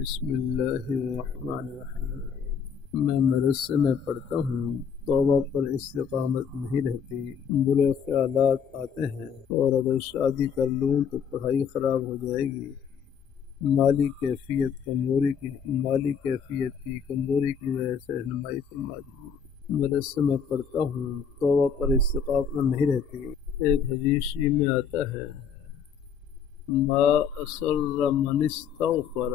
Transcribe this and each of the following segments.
بسم اللہ الرحمن الرحیم۔ میں مدرسے میں پڑھتا ہوں، توبہ پر استقامت نہیں رہتی، برے خیالات آتے ہیں اور اگر شادی کر لوں تو پڑھائی خراب ہو جائے گی۔ مالی کیفیت کی کمزوری کی وجہ سے رہنمائی فرما دیجیے۔ مدرسے میں پڑھتا ہوں، توبہ پر استقامت نہیں رہتی۔ ایک حدیث میں آتا ہے، ما أسر من استغفر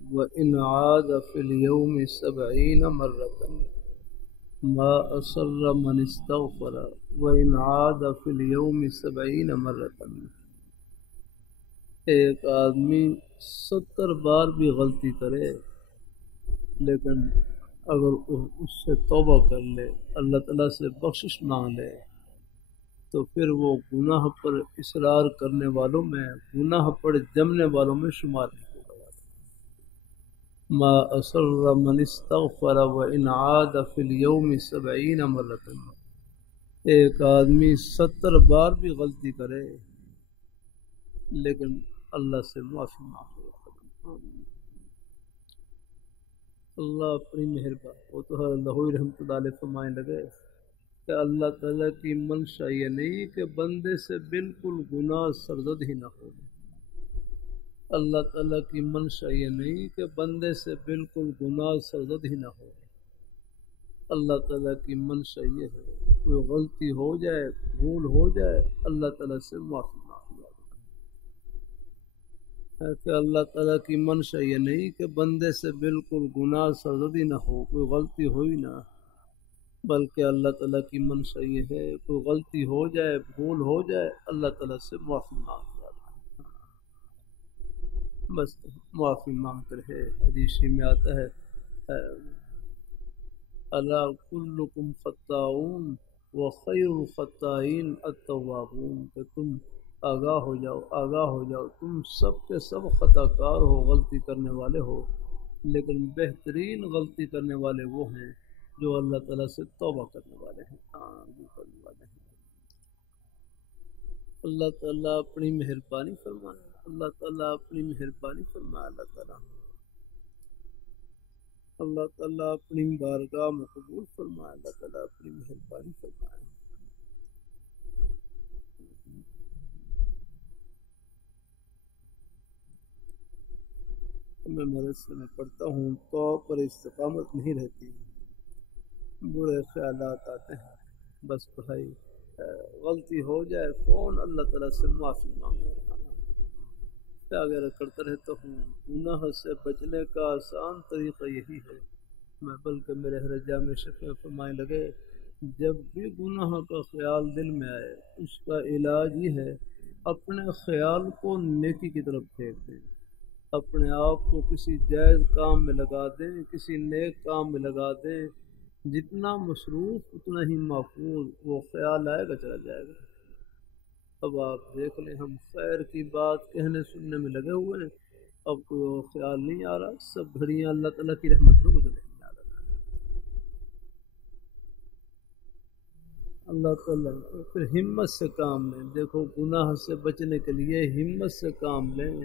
وإن عاد في اليوم 70 مرة ما أسر من استغفر وإن عاد في اليوم 70 مرة۔ ایک آدمی 70 بار بھی غلطی کرے لیکن اگر اس سے توبہ کر لے، اللہ تعالیٰ سے بخشش مانگ لے تو پھر وہ گناہ پر اصرار کرنے والوں میں، گناہ پر جمنے والوں میں شمار نہیں ہوگا۔ ما أسر من استغفر وإن عاد في اليوم 70 مرة۔ ایک آدمی 70 بار بھی غلطی کرے لیکن اللہ سے معافی مانگے، اللہ اپنی مہربانی، وہ تو اللہ رحمۃ اللہ علیہ فرمائے لگے کہ اللہ تعالیٰ کی منشا یہ نہیں کہ بندے سے بالکل گناہ سرزد ہی نہ ہو۔ اللہ تعالیٰ کی منشا یہ نہیں کہ بندے سے بالکل گناہ سرزد ہی نہ ہو۔ اللہ تعالیٰ کی منشا یہ ہے کوئی غلطی ہو جائے، بھول ہو جائے، اللہ تعالیٰ سے معافی مانگ ہے کہ اللہ تعالیٰ کی منشا یہ نہیں کہ بندے سے بالکل گناہ سرزد ہی نہ ہو، کوئی غلطی ہو ہی نہ، بلکہ اللہ تعالیٰ کی منشا یہ ہے کوئی غلطی ہو جائے، بھول ہو جائے، اللہ تعالیٰ سے معافی مانگ جاتا ہے، بس معافی مانگتے رہے۔ حدیث میں آتا ہے، الا کلکم خطاؤن وخیر الخطائین التوابون، کہ تم آگاہ ہو جاؤ، تم سب کے سب خطا کار ہو، غلطی کرنے والے ہو، لیکن بہترین غلطی کرنے والے وہ ہیں جو اللہ تعالیٰ سے توبہ کرنے والے ہیں، کرنے والے ہیں۔ اللہ تعالیٰ اپنی مہربانی فرمائے، اللہ تعالیٰ اپنی مہربانی فرمائے، اللہ تعالیٰ اپنی بارگاہ میں قبول فرمائے، اللہ تعالیٰ اپنی مہربانی فرمائے۔ میں مدرسے میں پڑھتا ہوں، توبہ پر استقامت نہیں رہتی، برے خیالات آتے ہیں، بس پڑھائی غلطی ہو جائے کون اللہ تعالیٰ سے معافی مانگے، کیا اگر کرتا رہتا ہوں۔ گناہ سے بچنے کا آسان طریقہ یہی ہے، میں بلکہ میرے حضرت جامع شفیع فرمائے لگے، جب بھی گناہ کا خیال دل میں آئے اس کا علاج یہ ہے اپنے خیال کو نیکی کی طرف پھینک دیں، اپنے آپ کو کسی جائز کام میں لگا دیں، کسی نیک کام میں لگا دیں، جتنا مصروف اتنا ہی محفوظ، وہ خیال آئے گا چلا جائے گا۔ اب آپ دیکھ لیں، ہم خیر کی بات کہنے سننے میں لگے ہوئے ہیں، اب کوئی اور خیال نہیں آ رہا، سب گھڑیاں اللہ تعالیٰ کی رحمت میں گزر رہی ہیں۔ اللہ تعالیٰ پھر ہمت سے کام لیں، دیکھو گناہ سے بچنے کے لیے ہمت سے کام لیں،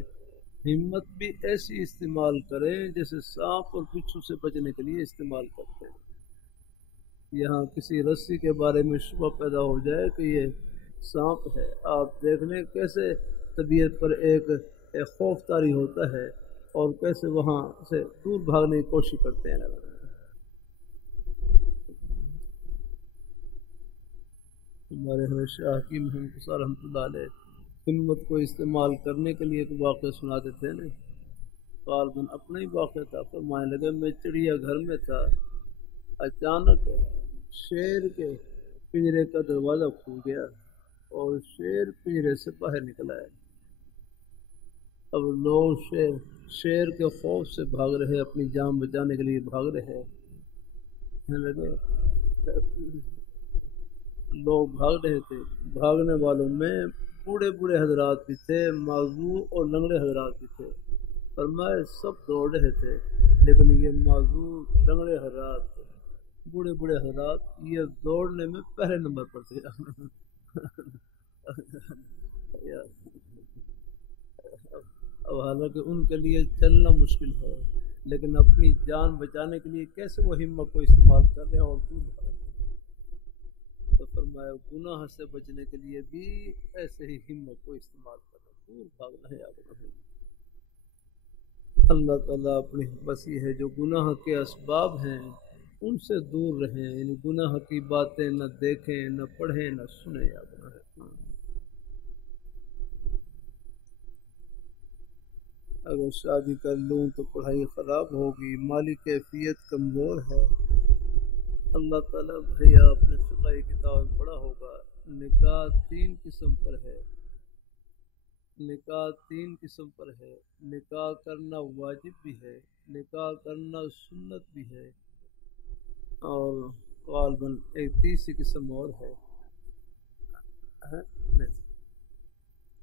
ہمت بھی ایسی استعمال کریں جیسے سانپ اور بچھو سے بچنے کے لیے استعمال کرتے ہیں۔ یہاں کسی رسی کے بارے میں شبہ پیدا ہو جائے کہ یہ سانپ ہے، آپ دیکھ لیں کیسے طبیعت پر ایک خوف طاری ہوتا ہے اور کیسے وہاں سے دور بھاگنے کی کوشش کرتے ہیں۔ ہمارے حضرت شاہ حکیم محمد رحمۃ اللہ علیہ ہمت کو استعمال کرنے کے لیے ایک واقعہ سناتے تھے نا، غالباً اپنا ہی واقعہ تھا، فرمانے لگے میں چڑیا گھر میں تھا، اچانک شیر کے پنجرے کا دروازہ کھل گیا اور شیر پنجرے سے باہر نکل آئے۔ اب لوگ شیر کے خوف سے بھاگ رہے، اپنی جان بچانے کے لیے بھاگ رہے، لگے لوگ بھاگ رہے تھے، بھاگنے والوں میں بوڑھے حضرات بھی تھے، معذور اور لنگڑے حضرات بھی تھے، فرمائے سب دوڑ رہے تھے، لیکن یہ معذور لنگڑے حضرات، بوڑھے حضرات یہ دوڑنے میں پہلے نمبر پر تھے۔ اب حالانکہ ان کے لیے چلنا مشکل ہے، لیکن اپنی جان بچانے کے لیے کیسے وہ ہمت کو استعمال کر رہے ہیں اور دور بھاگ رہے ہیں۔ تو فرمایا گناہ سے بچنے کے لیے بھی ایسے ہی ہمت کو استعمال کرنا، دور بھاگنا ہے آگے نہیں۔ اللہ تعالیٰ اپنی بسی ہے جو گناہ کے اسباب ہیں ان سے دور رہیں، یعنی گناہ کی باتیں نہ دیکھیں، نہ پڑھیں، نہ سنیں آگے نہیں۔ اگر شادی کر لوں تو پڑھائی خراب ہوگی، مالی کیفیت کمزور ہے۔ اللہ تعالیٰ بھیا آپ نے فقہ کتاب میں پڑھا ہوگا، نکاح 3 قسم پر ہے، نکاح 3 قسم پر ہے، نکاح کرنا واجب بھی ہے، نکاح کرنا سنت بھی ہے، اور غالباً ایک تیسری قسم اور ہے،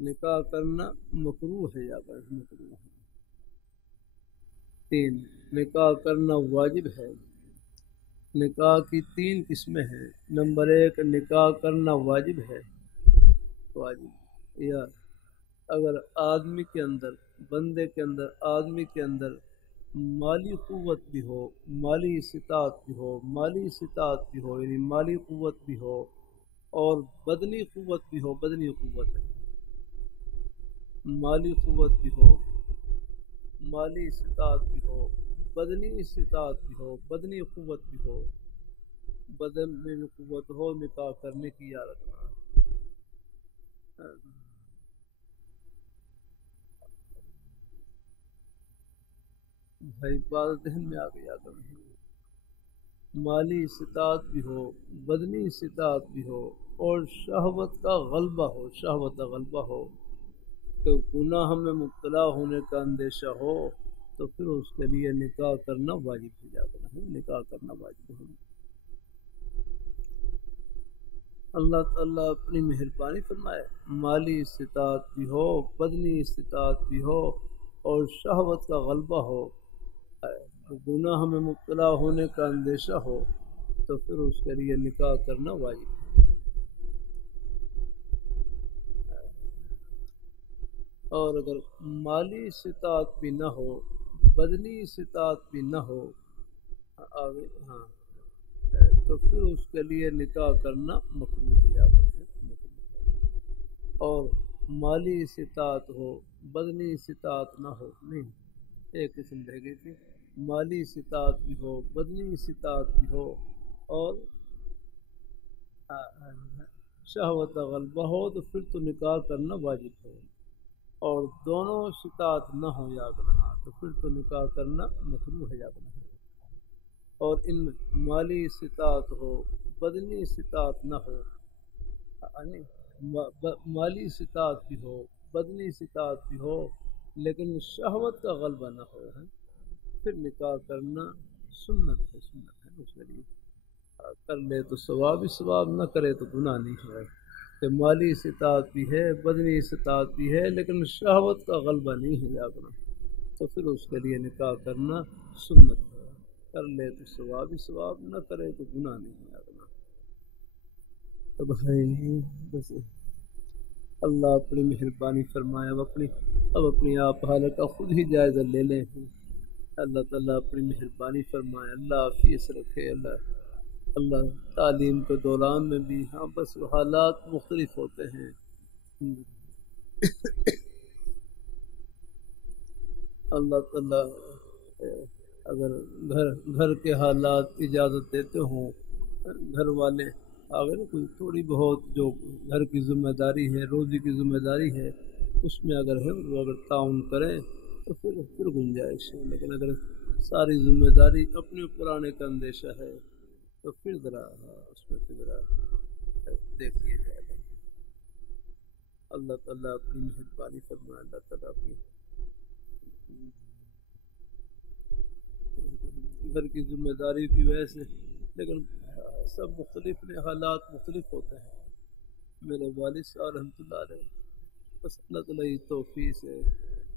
نکاح کرنا مکروہ ہے یا غیر مکروہ ہے۔ 3 نکاح کرنا واجب ہے۔ نکاح کی 3 قسمیں ہیں۔ نمبر 1 نکاح کرنا واجب ہے، واجب یا اگر آدمی کے اندر، بندے کے اندر، آدمی کے اندر مالی قوت بھی ہو، مالی استطاعت بھی ہو، مالی استطاعت بھی ہو، یعنی مالی قوت بھی ہو اور بدنی قوت بھی ہو، بدنی قوت ہے، مالی قوت بھی ہو، مالی استطاعت بھی ہو، بدنی استطاعت بھی ہو، بدنی قوت بھی ہو، بدن میں بھی قوت ہو نکاح کرنے کی یا رکھنا۔ بھائی بات ذہن میں آ گیا کریں، مالی استطاعت بھی ہو، بدنی استطاعت بھی ہو اور شہوت کا غلبہ ہو، شہوت کا غلبہ ہو، تو گناہ میں مبتلا ہونے کا اندیشہ ہو تو پھر اس کے لیے نکاح کرنا واجب ہو جاتا ہے، نکاح کرنا واجب ہے۔ اللہ تعالیٰ اپنی مہربانی فرمائے، مالی استطاعت بھی ہو، بدنی استطاعت بھی ہو اور شہوت کا غلبہ ہو، گناہ میں مبتلا ہونے کا اندیشہ ہو تو پھر اس کے لیے نکاح کرنا واجب ہے۔ اور اگر مالی استطاعت بھی نہ ہو، بدنی استطاعت بھی نہ ہو آگے تو پھر اس کے لیے نکاح کرنا مکروہ ہے، اور مالی استطاعت ہو، بدنی استطاعت نہ ہو، نہیں ایک قسم رہ گئی تھی، مالی استطاعت بھی ہو، بدنی استطاعت بھی ہو اور شہوت غلبہ ہو تو پھر تو نکاح کرنا واجب ہے، اور دونوں استطاعت نہ ہو یاد رہا تو پھر تو نکاح کرنا مکروہ ہے یاد رہا۔ اور ان میں مالی استطاعت ہو، بدنی استطاعت نہ ہو، مالی استطاعت بھی ہو، بدنی استطاعت بھی ہو لیکن شہوت کا غلبہ نہ ہو، پھر نکاح کرنا سنت ہے، سنت ہے اس کے لیے، کر لے تو ثواب ہی ثواب، نہ کرے تو گناہ نہیں ہے، کہ مالی استطاعت بھی ہے، بدنی استطاعت بھی ہے لیکن شہوت کا غلبہ نہیں ہے جاگنا، تو پھر اس کے لیے نکاح کرنا سنت ہے، کر لے تو ثواب ہی ثواب، نہ کرے تو گناہ نہیں ہے جاگنا۔ تو بھائی بس اللہ اپنی مہربانی فرمائے، اب اپنی آپ حالت کا خود ہی جائزہ لے لیں، اللہ تعالیٰ اپنی مہربانی فرمائے، اللہ حافظ رکھے، اللہ تعلیم کے دوران میں بھی بس حالات مختلف ہوتے ہیں، اللہ تعالیٰ اگر گھر کے حالات اجازت دیتے ہوں، گھر والے اگر کوئی تھوڑی بہت جو گھر کی ذمہ داری ہے، روزی کی ذمہ داری ہے، اس میں اگر ہے وہ اگر تعاون کریں تو پھر گنجائش ہے، لیکن اگر ساری ذمہ داری اپنے اوپر آنے کا اندیشہ ہے تو پھر ذرا اس میں ذرا دیکھ لیا جائے گا۔ اللہ تعالیٰ اپنی مہربانی فرمائے، اللہ تعالیٰ اپنی گھر کی ذمہ داری بھی ویسے، لیکن سب مختلف حالات مختلف ہوتے ہیں۔ میرے والد صاحب رحمۃ اللہ علیہ، بس اللہ تعالیٰ کی توفیق سے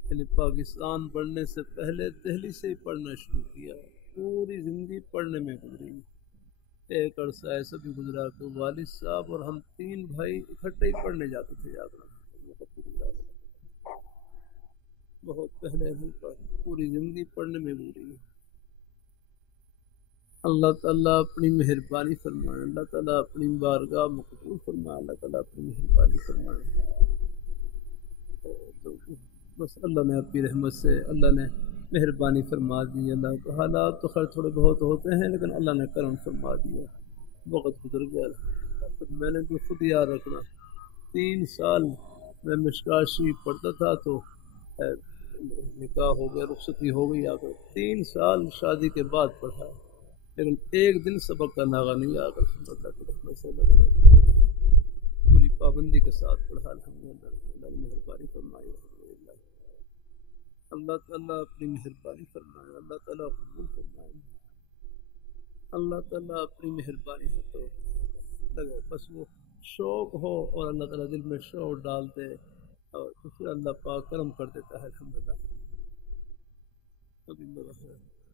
یعنی پاکستان پڑھنے سے پہلے دہلی سے ہی پڑھنا شروع کیا، پوری زندگی پڑھنے میں گزری، ایک عرصہ ایسا بھی گزرا کہ والد صاحب اور ہم 3 بھائی اکٹھے ہی پڑھنے جاتے تھے، یاد رکھنا۔ بہت پہلے نہیں پڑھی، پوری زندگی پڑھنے میں گزری ہے۔ اللہ تعالیٰ اپنی مہربانی فرمائے، اللہ تعالیٰ اپنی بارگاہ مقبول فرمائے، اللہ تعالیٰ اپنی مہربانی فرمائے۔ تو بس اللہ نے اپنی رحمت سے اللہ نے مہربانی فرما دی۔ اللہ کے حالات تو خیر تھوڑے بہت ہوتے ہیں لیکن اللہ نے کرم فرما دیا، وقت گزر گیا۔ پھر میں نے تو خود یاد رکھنا، 3 سال میں مشکوٰۃ شریف پڑھتا تھا تو نکاح ہو گیا، رخصتی ہو گئی، آ کر 3 سال شادی کے بعد پڑھا، لیکن ایک دن سبق کا ناغہ نہیں آ کر اللہ کی رحمت سے پوری پابندی کے ساتھ پڑھا۔ الحمدللہ اللہ نے مہربانی فرمائی، الحمدللہ اللہ تعالیٰ اپنی مہربانی فرمائے، اللہ تعالیٰ قبول فرمائے، اللہ تعالیٰ اپنی مہربانی ہے تو لگے بس وہ شوق ہو اور اللہ تعالیٰ دل میں شوق ڈالتے اور پھر اللہ پاک کرم کر دیتا ہے۔ الحمدللہ ابھی میرا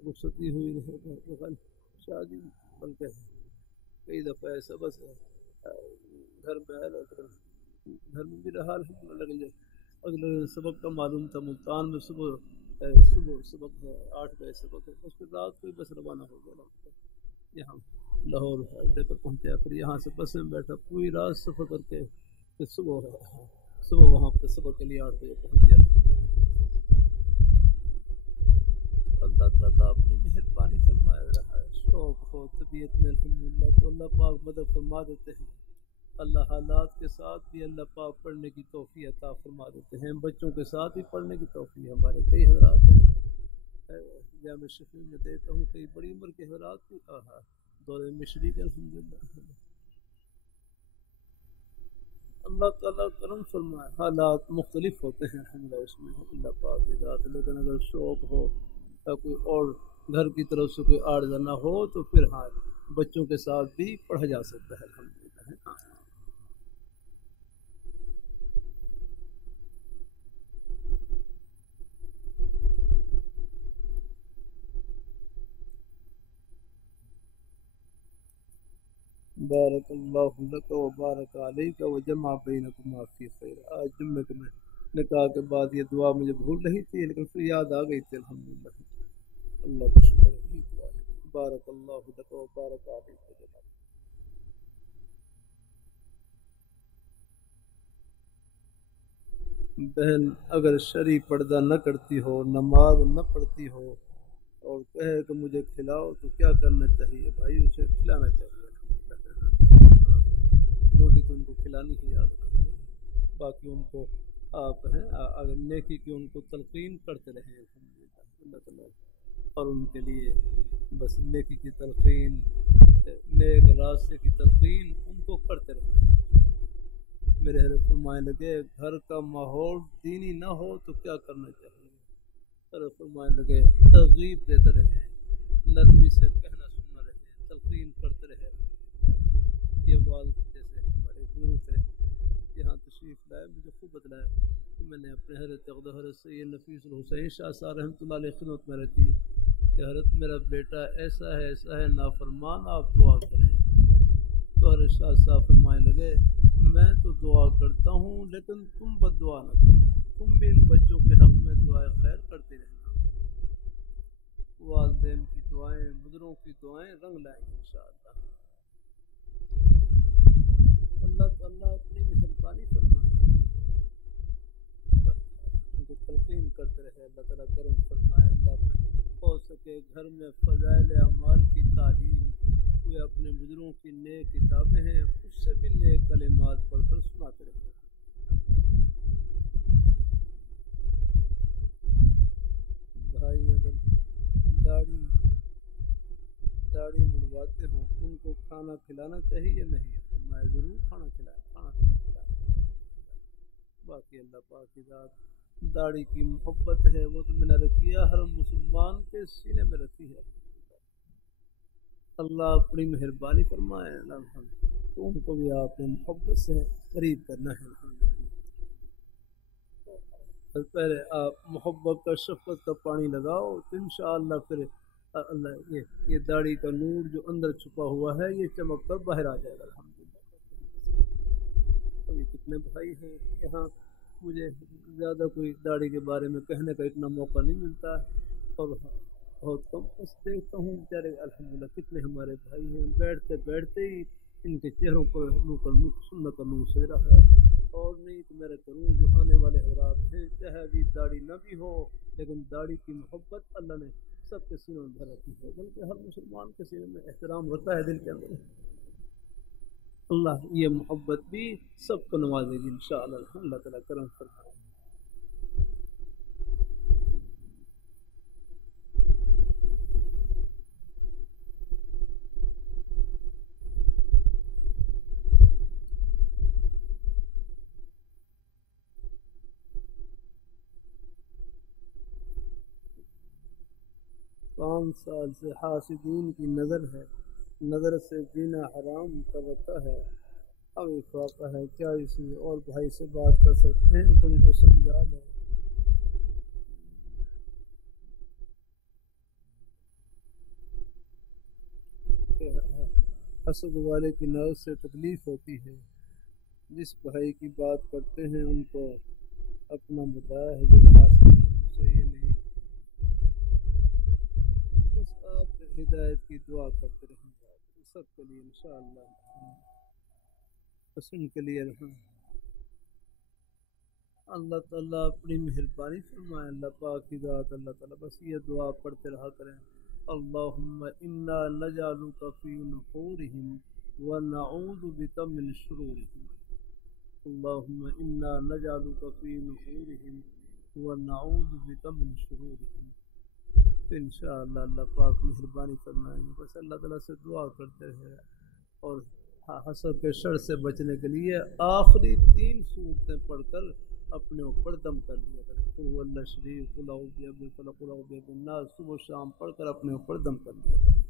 رخصتی ہوئی نہیں شادی، بلکہ کئی دفعہ ایسا بس گھر میں آیا، گھر میں بھی رہا الحمدللہ، لیکن اگلے سبق کا معلوم تھا ملتان میں صبح سبق ہے، 8 بجے سبق ہے، بس پھر رات کو ہی بس روانہ ہو گیا یہاں لاہور اڈے پر پہنچا، پھر یہاں سے بس میں بیٹھا پوری رات سفر کر کے پھر صبح وہاں پہ سبق کے لیے 8 بجے پہنچ گیا۔ اللہ تعالیٰ اپنی مہربانی فرمائے رہا ہے، شوق ہو طبیعت میں الحمدللہ تو اللہ پاک مدد فرما دیتے ہیں۔ اللہ حالات کے ساتھ بھی اللہ پاک پڑھنے کی توفیق عطا فرما دیتے ہیں، بچوں کے ساتھ بھی پڑھنے کی توفیق ہمارے کئی حضرات ہیں، جامع شفیع میں دیتا ہوں، کئی بڑی عمر کے حضرات بھی کہا دور مشری کے الحمدللہ اللہ تعالیٰ کرم فرمائے۔ حالات مختلف ہوتے ہیں الحمدللہ اس میں اللہ پاک کی ذات، لیکن اگر شوق ہو یا کوئی اور گھر کی طرف سے کوئی عارضہ نہ ہو تو پھر ہاں بچوں کے ساتھ بھی پڑھا جا سکتا ہے الحمدللہ۔ بارک اللہ لک و بارک علیک و جمع بینکما فی خیر۔ آج جمعے کے میں نکاح کے بعد یہ دعا مجھے بھول رہی تھی لیکن پھر یاد آ گئی تھی الحمدللہ، اللہ کا شکر ہے۔ دعا ہے بارک اللہ لک و بارک علیک و جمع۔ بہن اگر شرعی پردہ نہ کرتی ہو، نماز نہ پڑھتی ہو اور کہے کہ مجھے کھلاؤ تو کیا کرنا چاہیے؟ بھائی اسے کھلانا چاہیے، روٹی تو ان کو کھلانی ہی یاد رکھیں، باقی ان کو آپ ہیں اگر نیکی کی ان کو تلقین کرتے رہیں الحمدللہ اللہ تعالیٰ، اور ان کے لیے بس نیکی کی تلقین، نیک راستے کی تلقین ان کو کرتے رہیں۔ میرے حضرت فرمائے لگے گھر کا ماحول دینی نہ ہو تو کیا کرنا چاہیے؟ حضرت فرمائے لگے ترغیب دیتے رہے، نرمی سے کہنا سننا رہے، تلقین کرتے رہے۔ یہ والد جیسے ہمارے گرو تھے یہاں تشریف لائے، مجھے خوب بتلایا کہ میں نے اپنے حضرت حضرت سید نفیس الحسین شاہ صاحب رحمۃ اللہ علیہ خدمت میں رکھی کہ حضرت میرا بیٹا ایسا ہے نافرمان، آپ دعا کریں۔ تو حضرت شاہ صاحب فرمائے لگے میں تو دعا کرتا ہوں لیکن تم بد دعا نہ کرنا، تم بھی ان بچوں کے حق میں دعائیں خیر کرتے رہنا، والدین کی دعائیں، بزرگوں کی دعائیں رنگ لائیں گے انشاءاللہ۔ اللہ تعالیٰ اپنی مہربانی فرمائے، ان کو تلقین کرتے رہے، اللہ تعالیٰ کرم فرمائے۔ اللہ ہو سکے گھر میں فضائل اعمال کی تعلیم، کوئی اپنے بزرگوں کی نیک کتابیں ہیں اس سے بھی نیک کلمات پڑھ کر سناتے رہے۔ بھائی اگر داڑھی منڈواتے ہوں ان کو کھانا کھلانا چاہیے یا نہیں؟ میں ضرور کھانا کھلائیں۔ باقی اللہ پاک کی ذات داڑھی کی محبت ہے وہ تو میں نے رکھی ہے، ہر مسلمان کے سینے میں رکھی ہے۔ اللہ اپنی مہربانی فرمائے، تو ان کو بھی آپ نے محبت سے قریب کرنا ہے۔ پہلے آپ محبت کا شفقت کا پانی لگاؤ تو انشاءاللہ پھر اللہ یہ داڑھی کا نور جو اندر چھپا ہوا ہے یہ چمک کر باہر آ جائے گا الحمدللہ۔ ابھی کتنے بھائی ہیں یہاں مجھے زیادہ کوئی داڑھی کے بارے میں کہنے کا اتنا موقع نہیں ملتا اور بہت کم بس دیکھتا ہوں بیچارے الحمدللہ کتنے ہمارے بھائی ہیں بیٹھتے بیٹھتے ہی ان کے چہروں پر سنت کا نور سجرا ہے اور نہیں تو میرے کروں جو آنے والے حضرات ہیں چاہے ابھی داڑھی نہ بھی ہو لیکن داڑھی کی محبت اللہ نے سب کے سینوں میں بھر رکھی ہے بلکہ ہر مسلمان کے سینے میں احترام رکھا ہے دل کے اندر اللہ یہ محبت بھی سب کو نوازے گی انشاءاللہ اللہ تعالیٰ کرم فرمائے پانچ سال سے حاسدین کی نظر ہے نظر سے جینا حرام کر رکھا ہے اب افاقہ ہے کیا اسی اور بھائی سے بات کر سکتے ہیں تم کو سمجھا دیں کہ حسد والے کی نظر سے تکلیف ہوتی ہے جس بھائی کی بات کرتے ہیں ان کو اپنا بتایا ہے جو حاسدین سے یہ نہیں بس آپ ہدایت کی دعا کرتے رہیں سب کے لیے انشاءاللہ بس ان کے لیے اللہ تعالیٰ اپنی مہربانی فرمائے اللہ پاک کی ذات اللہ تعالیٰ بس یہ دعا پڑھتے رہا کریں اللہم انا نجعلک فی نحورہم ونعوذ بک من شرورہم اللہم انا نجعلک فی نحورہم ونعوذ بک من شرورہم انشاءاللہ اللہ پاک مہربانی فرمائیں گے بس اللہ تعالیٰ سے دعا کرتے رہے اور حسد کے شر سے بچنے کے لیے آخری 3 صورتیں پڑھ کر اپنے اوپر دم کر لیا کریں قل هو اللہ شریف قل اعوذ برب الفلق قل اعوذ برب الناس صبح شام پڑھ کر اپنے اوپر دم کر لیا کریں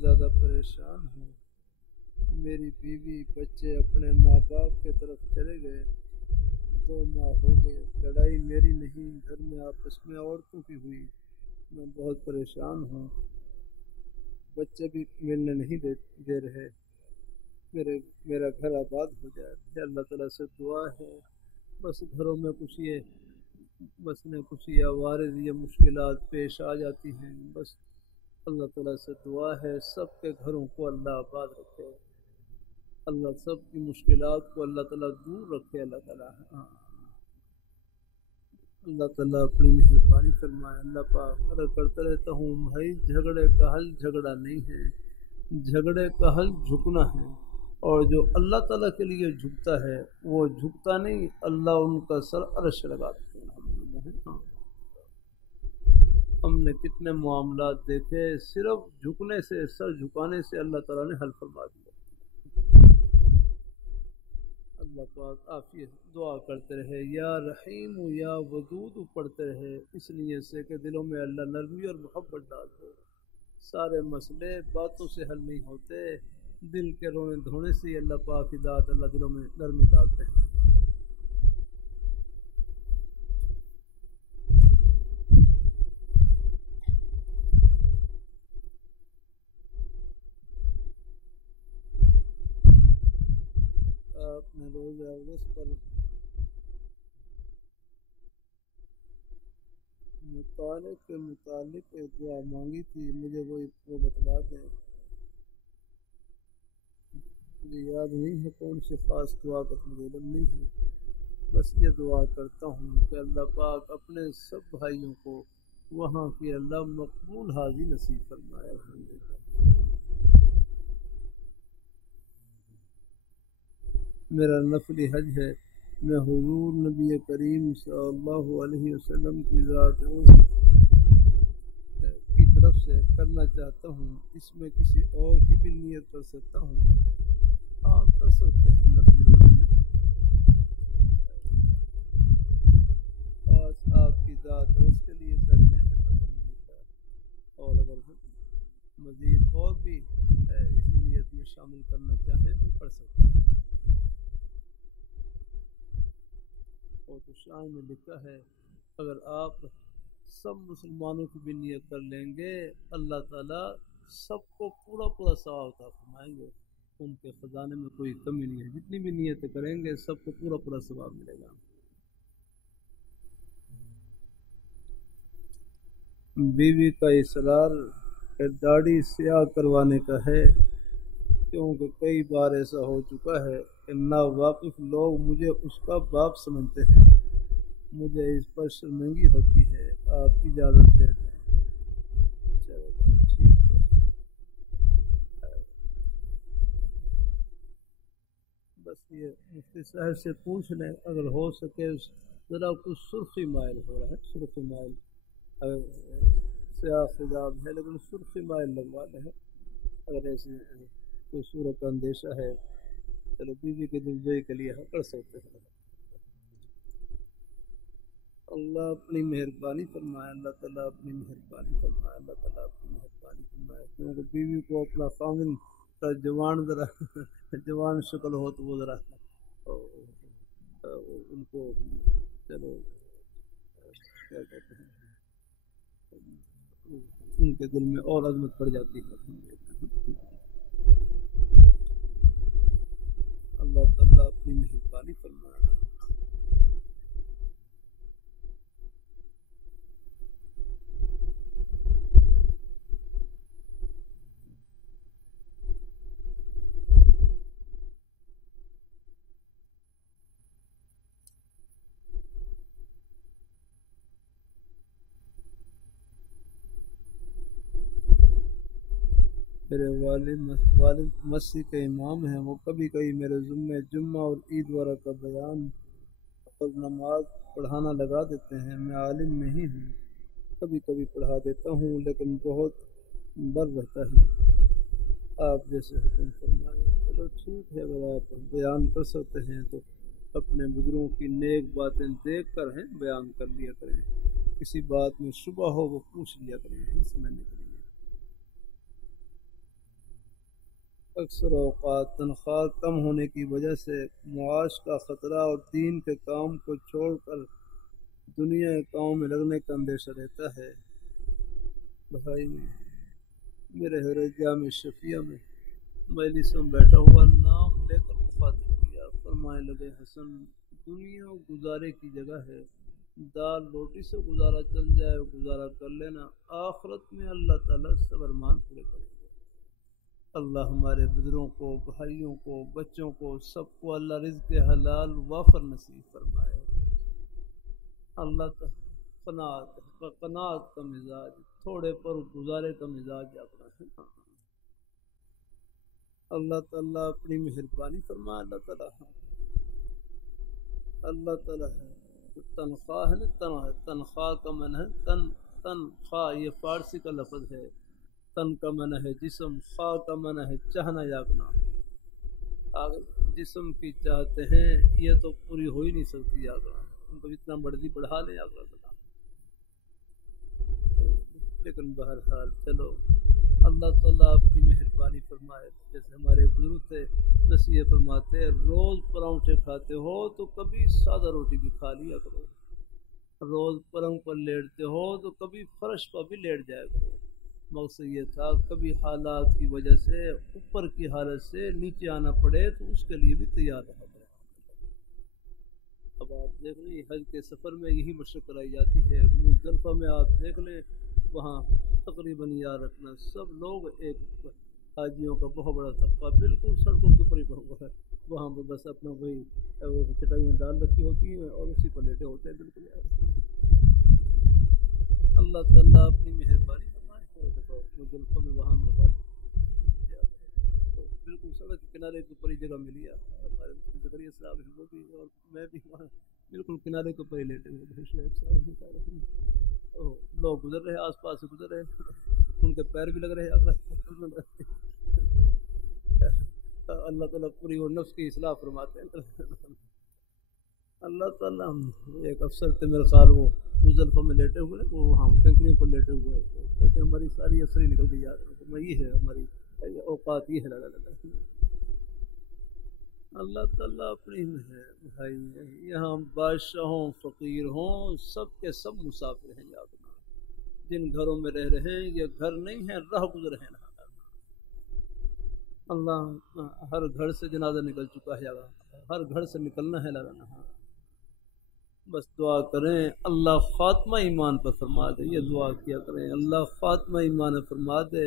زیادہ پریشان ہوں میری بیوی بچے اپنے ماں باپ کے طرف چلے گئے 2 ماہ ہو گئے لڑائی میری نہیں گھر میں آپس میں عورتوں کی ہوئی میں بہت پریشان ہوں بچے بھی ملنے نہیں دے رہے میرا گھر آباد ہو جائے اللہ تعالیٰ سے دعا ہے بس گھروں میں کچھ یہ بسنے کچھ یہ عوارض یہ مشکلات پیش آ جاتی ہیں بس اللہ تعالیٰ سے دعا ہے سب کے گھروں کو اللہ آباد رکھے اللہ سب کی مشکلات کو اللہ تعالیٰ دور رکھے اللہ تعالیٰ اللہ تعالیٰ اپنی مہربانی فرمائے اللہ پاک عرض کرتا رہتا ہوں بھائی جھگڑے کا حل جھگڑا نہیں ہے جھگڑے کا حل جھکنا ہے اور جو اللہ تعالیٰ کے لیے جھکتا ہے وہ جھکتا نہیں اللہ ان کا سر عرش لگاتے ہیں ہم نے کتنے معاملات دیکھے صرف جھکنے سے سر جھکانے سے اللہ تعالیٰ نے حل فرما دیا اللہ پاک عافیت دعا کرتے رہے یا رحیم یا ودود پڑھتے رہے اس لیے سے کہ دلوں میں اللہ نرمی اور محبت ڈال دے سارے مسئلے باتوں سے حل نہیں ہوتے دل کے رونے دھونے سے اللہ پاک کی ذات اللہ دلوں میں نرمی ڈالتے ہیں آپ نے روز اولس پر مطالعے کے متعلق ایک دعا مانگی تھی مجھے وہ بتلا دیں مجھے یاد نہیں ہے کون سی خاص دعا کا مجھے علم نہیں ہے بس یہ دعا کرتا ہوں کہ اللہ پاک اپنے سب بھائیوں کو وہاں کی اللہ مقبول حاضری نصیب فرمائے میرا نفلی حج ہے میں حضور نبی کریم صلی اللہ علیہ وسلم کی ذات کی طرف سے کرنا چاہتا ہوں اس میں کسی اور کی بھی نیت کر سکتا ہوں آپ کر سکتے ہیں نفلی روزے میں خاص آپ کی ذات ہے اس کے لیے اور بھی اس نیت میں شامل کرنا چاہیں تو کر سکتے ہیں. اور تو شان میں لکھا ہے اگر آپ سب مسلمانوں کی بھی نیت کر لیں گے اللہ تعالیٰ سب کو پورا پورا ثواب عطا فرمائیں گے. ان کے خزانے میں کوئی کمی نہیں ہے. جتنی بھی نیتیں کریں گے سب کو پورا پورا ثواب ملے گا. بیوی کا اصرار داڑھی سیاہ کروانے کا ہے کیونکہ کئی بار ایسا ہو چکا ہے کہ ناواقف لوگ مجھے اس کا باپ سمجھتے ہیں. مجھے اس پر شرمندگی ہوتی ہے. آپ اجازت دے دیں. چلو ٹھیک ہے. بس یہ مفتی صاحب سے پوچھ لیں اگر ہو سکے ذرا کچھ سرخی مائل ہو رہا ہے. سرخی مائل سیاہ خجاب ہے لیکن سرخی مائل لگوا لیں اگر ایسی کوئی صورت اندیشہ ہے. چلو بیوی کے دلجوئی کے لیے کر سکتے ہیں. اللہ اپنی مہربانی فرمائے. اللہ تعالیٰ اپنی مہربانی فرمائے. اللہ تعالیٰ اپنی مہربانی فرمائے. کیونکہ بیوی کو اپنا خامن کا جوان ذرا جوان شکل ہو تو وہ ذرا ان کو چلو کیا کہتے ہیں ان کے دل میں اور عظمت پڑ جاتی ہے. اللہ تعالیٰ اپنی مہربانی فرمائے. میرے والد مسجد کے امام ہیں. وہ کبھی کبھی میرے ذمے جمعہ اور عید وغیرہ کا بیان اور نماز پڑھانا لگا دیتے ہیں. میں عالم نہیں ہوں. کبھی کبھی پڑھا دیتا ہوں لیکن بہت ڈر رہتا ہے. آپ جیسے حکم فرمائیں. چلو ٹھیک ہے. اگر آپ بیان کر سکتے ہیں تو اپنے بزرگوں کی نیک باتیں دیکھ کر ہیں بیان کر لیا کریں. کسی بات میں شبہ ہو وہ پوچھ لیا کریں سمجھنے کے لیے. اکثر اوقات تنخواہ کم ہونے کی وجہ سے معاش کا خطرہ اور دین کے کام کو چھوڑ کر دنیا کے کام میں لگنے کا اندیشہ رہتا ہے. بھائی میرے جامع شفیہ میں مجلس میں بیٹھا ہوا نام لے کر مخاطب کیا. فرمائے لگے حسن دنیا گزارے کی جگہ ہے. دال روٹی سے گزارا چل جائے گزارا کر لینا. آخرت میں اللہ تعالیٰ سب ارمان پورے کرے گا. اللہ ہمارے بزرگوں کو بھائیوں کو بچوں کو سب کو اللہ رزق حلال وافر نصیب فرمائے. اللہ قناعت کا مزاج تھوڑے پر گزارے کا مزاج اپنا ہے. اللہ تعالیٰ اپنی مہربانی فرمائے. اللہ تعالیٰ ہے تنخواہ ہے نا. تنخواہ کا من ہے تنخواہ. یہ فارسی کا لفظ ہے. تن کا من ہے جسم. خواہ کا من ہے چاہنا یاگنا. جسم کی چاہتے ہیں یہ تو پوری ہو ہی نہیں سکتی یاگنا. ان کو جتنا مرضی بڑھا لیں یاگنا کرنا. لیکن بہرحال چلو اللہ تعالیٰ اپنی مہربانی فرمائے. جیسے ہمارے بزرگ تھے نصیحت فرماتے روز پراؤٹھے کھاتے ہو تو کبھی سادہ روٹی بھی کھا لیا کرو. روز پلنگ پر لیٹتے ہو تو کبھی فرش پر بھی لیٹ جایا کرو. مقصد یہ تھا کبھی حالات کی وجہ سے اوپر کی حالت سے نیچے آنا پڑے تو اس کے لیے بھی تیار رہا کرے. اب آپ دیکھ لیں حج کے سفر میں یہی مشق کرائی جاتی ہے. مزدلفہ میں آپ دیکھ لیں وہاں تقریباً یاد رکھنا سب لوگ ایک حاجیوں کا بہت بڑا طبقہ بالکل سڑکوں کے اوپر ہی پڑا ہوا ہے. وہاں پہ بس اپنا وہی چٹائیاں ڈال رکھی ہوتی ہیں اور اسی پر لیٹے ہوتے ہیں. بالکل اللہ تعالیٰ اپنی مہربانی مزدلفہ میں وہاں میں بالکل سڑک کے کنارے کے اوپر ہی جگہ ملی ہے. ہمارے مفتی زکریا صاحب ہیں وہ بھی اور میں بھی وہاں بالکل کنارے کے اوپر ہی لیٹے ہوئے. لوگ گزر رہے آس پاس سے گزر رہے ان کے پیر بھی لگ رہے. اللہ تعالیٰ پوری وہ نفس کی اصلاح فرماتے ہیں. اللہ تعالیٰ ایک افسر تھے میرے خیال وہ مزدلفہ میں لیٹے ہوئے وہ وہاں کنکریوں پر لیٹے ہوئے کہتے ہیں ہماری ساری عصری نکل گئی یار یہ ہے ہماری اوقات یہ ہے لگا اللہ تعالیٰ اپنی ہے بھائی یہاں بادشاہ ہوں فقیر ہوں سب کے سب مسافر ہیں یاد رکھنا جن گھروں میں رہ رہے ہیں یہ گھر نہیں ہے راہ گزر ہیں اللہ ہر گھر سے جنازہ نکل چکا ہے ہر گھر سے نکلنا ہے لانا بس دعا کریں اللہ خاتمہ ایمان پر فرما دے یہ دعا کیا کریں اللہ خاتمہ ایمان فرما دے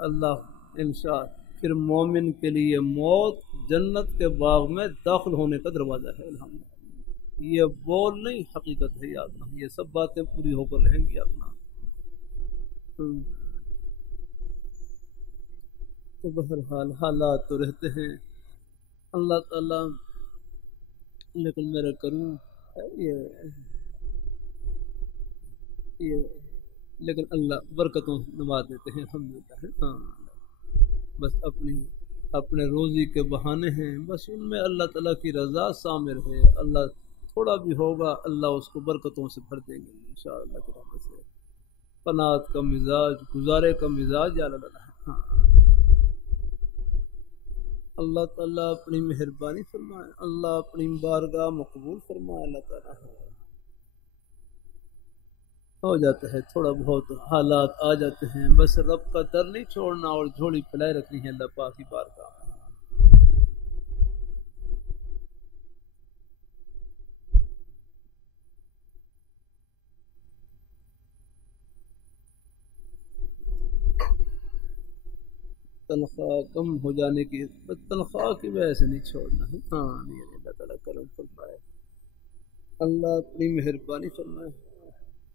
اللہ انشاء پھر مومن کے لیے موت جنت کے باغ میں داخل ہونے کا دروازہ ہے الحمد یہ بول نہیں حقیقت ہے یاد رہنا یہ سب باتیں پوری ہو کر رہیں گی یاد رہنا تو بہرحال حالات تو رہتے ہیں اللہ تعالیٰ لیکن میرا کروں یہ لیکن اللہ برکتوں نواز دیتے ہیں الحمدللہ ہاں بس اپنے روزی کے بہانے ہیں بس ان میں اللہ تعالیٰ کی رضا شامل ہے اللہ تھوڑا بھی ہوگا اللہ اس کو برکتوں سے بھر دیں گے انشاءاللہ کی رحمت سے قناعت کا مزاج گزارے کا مزاج یا اللہ ہاں اللہ تعالیٰ اپنی مہربانی فرمائے اللہ اپنی بارگاہ مقبول فرمائے اللہ تعالیٰ ہو جاتا ہے تھوڑا بہت حالات آ جاتے ہیں بس رب کا در نہیں چھوڑنا اور جھولی پھیلائے رکھنی ہے اللہ پاک کی بارگاہ تنخواہ کم ہو جانے کی تنخواہ کی وجہ سے نہیں چھوڑنا ہے ہاں نہیں اللہ تعالیٰ کرم فرمائے اللہ اپنی مہربانی فرمائے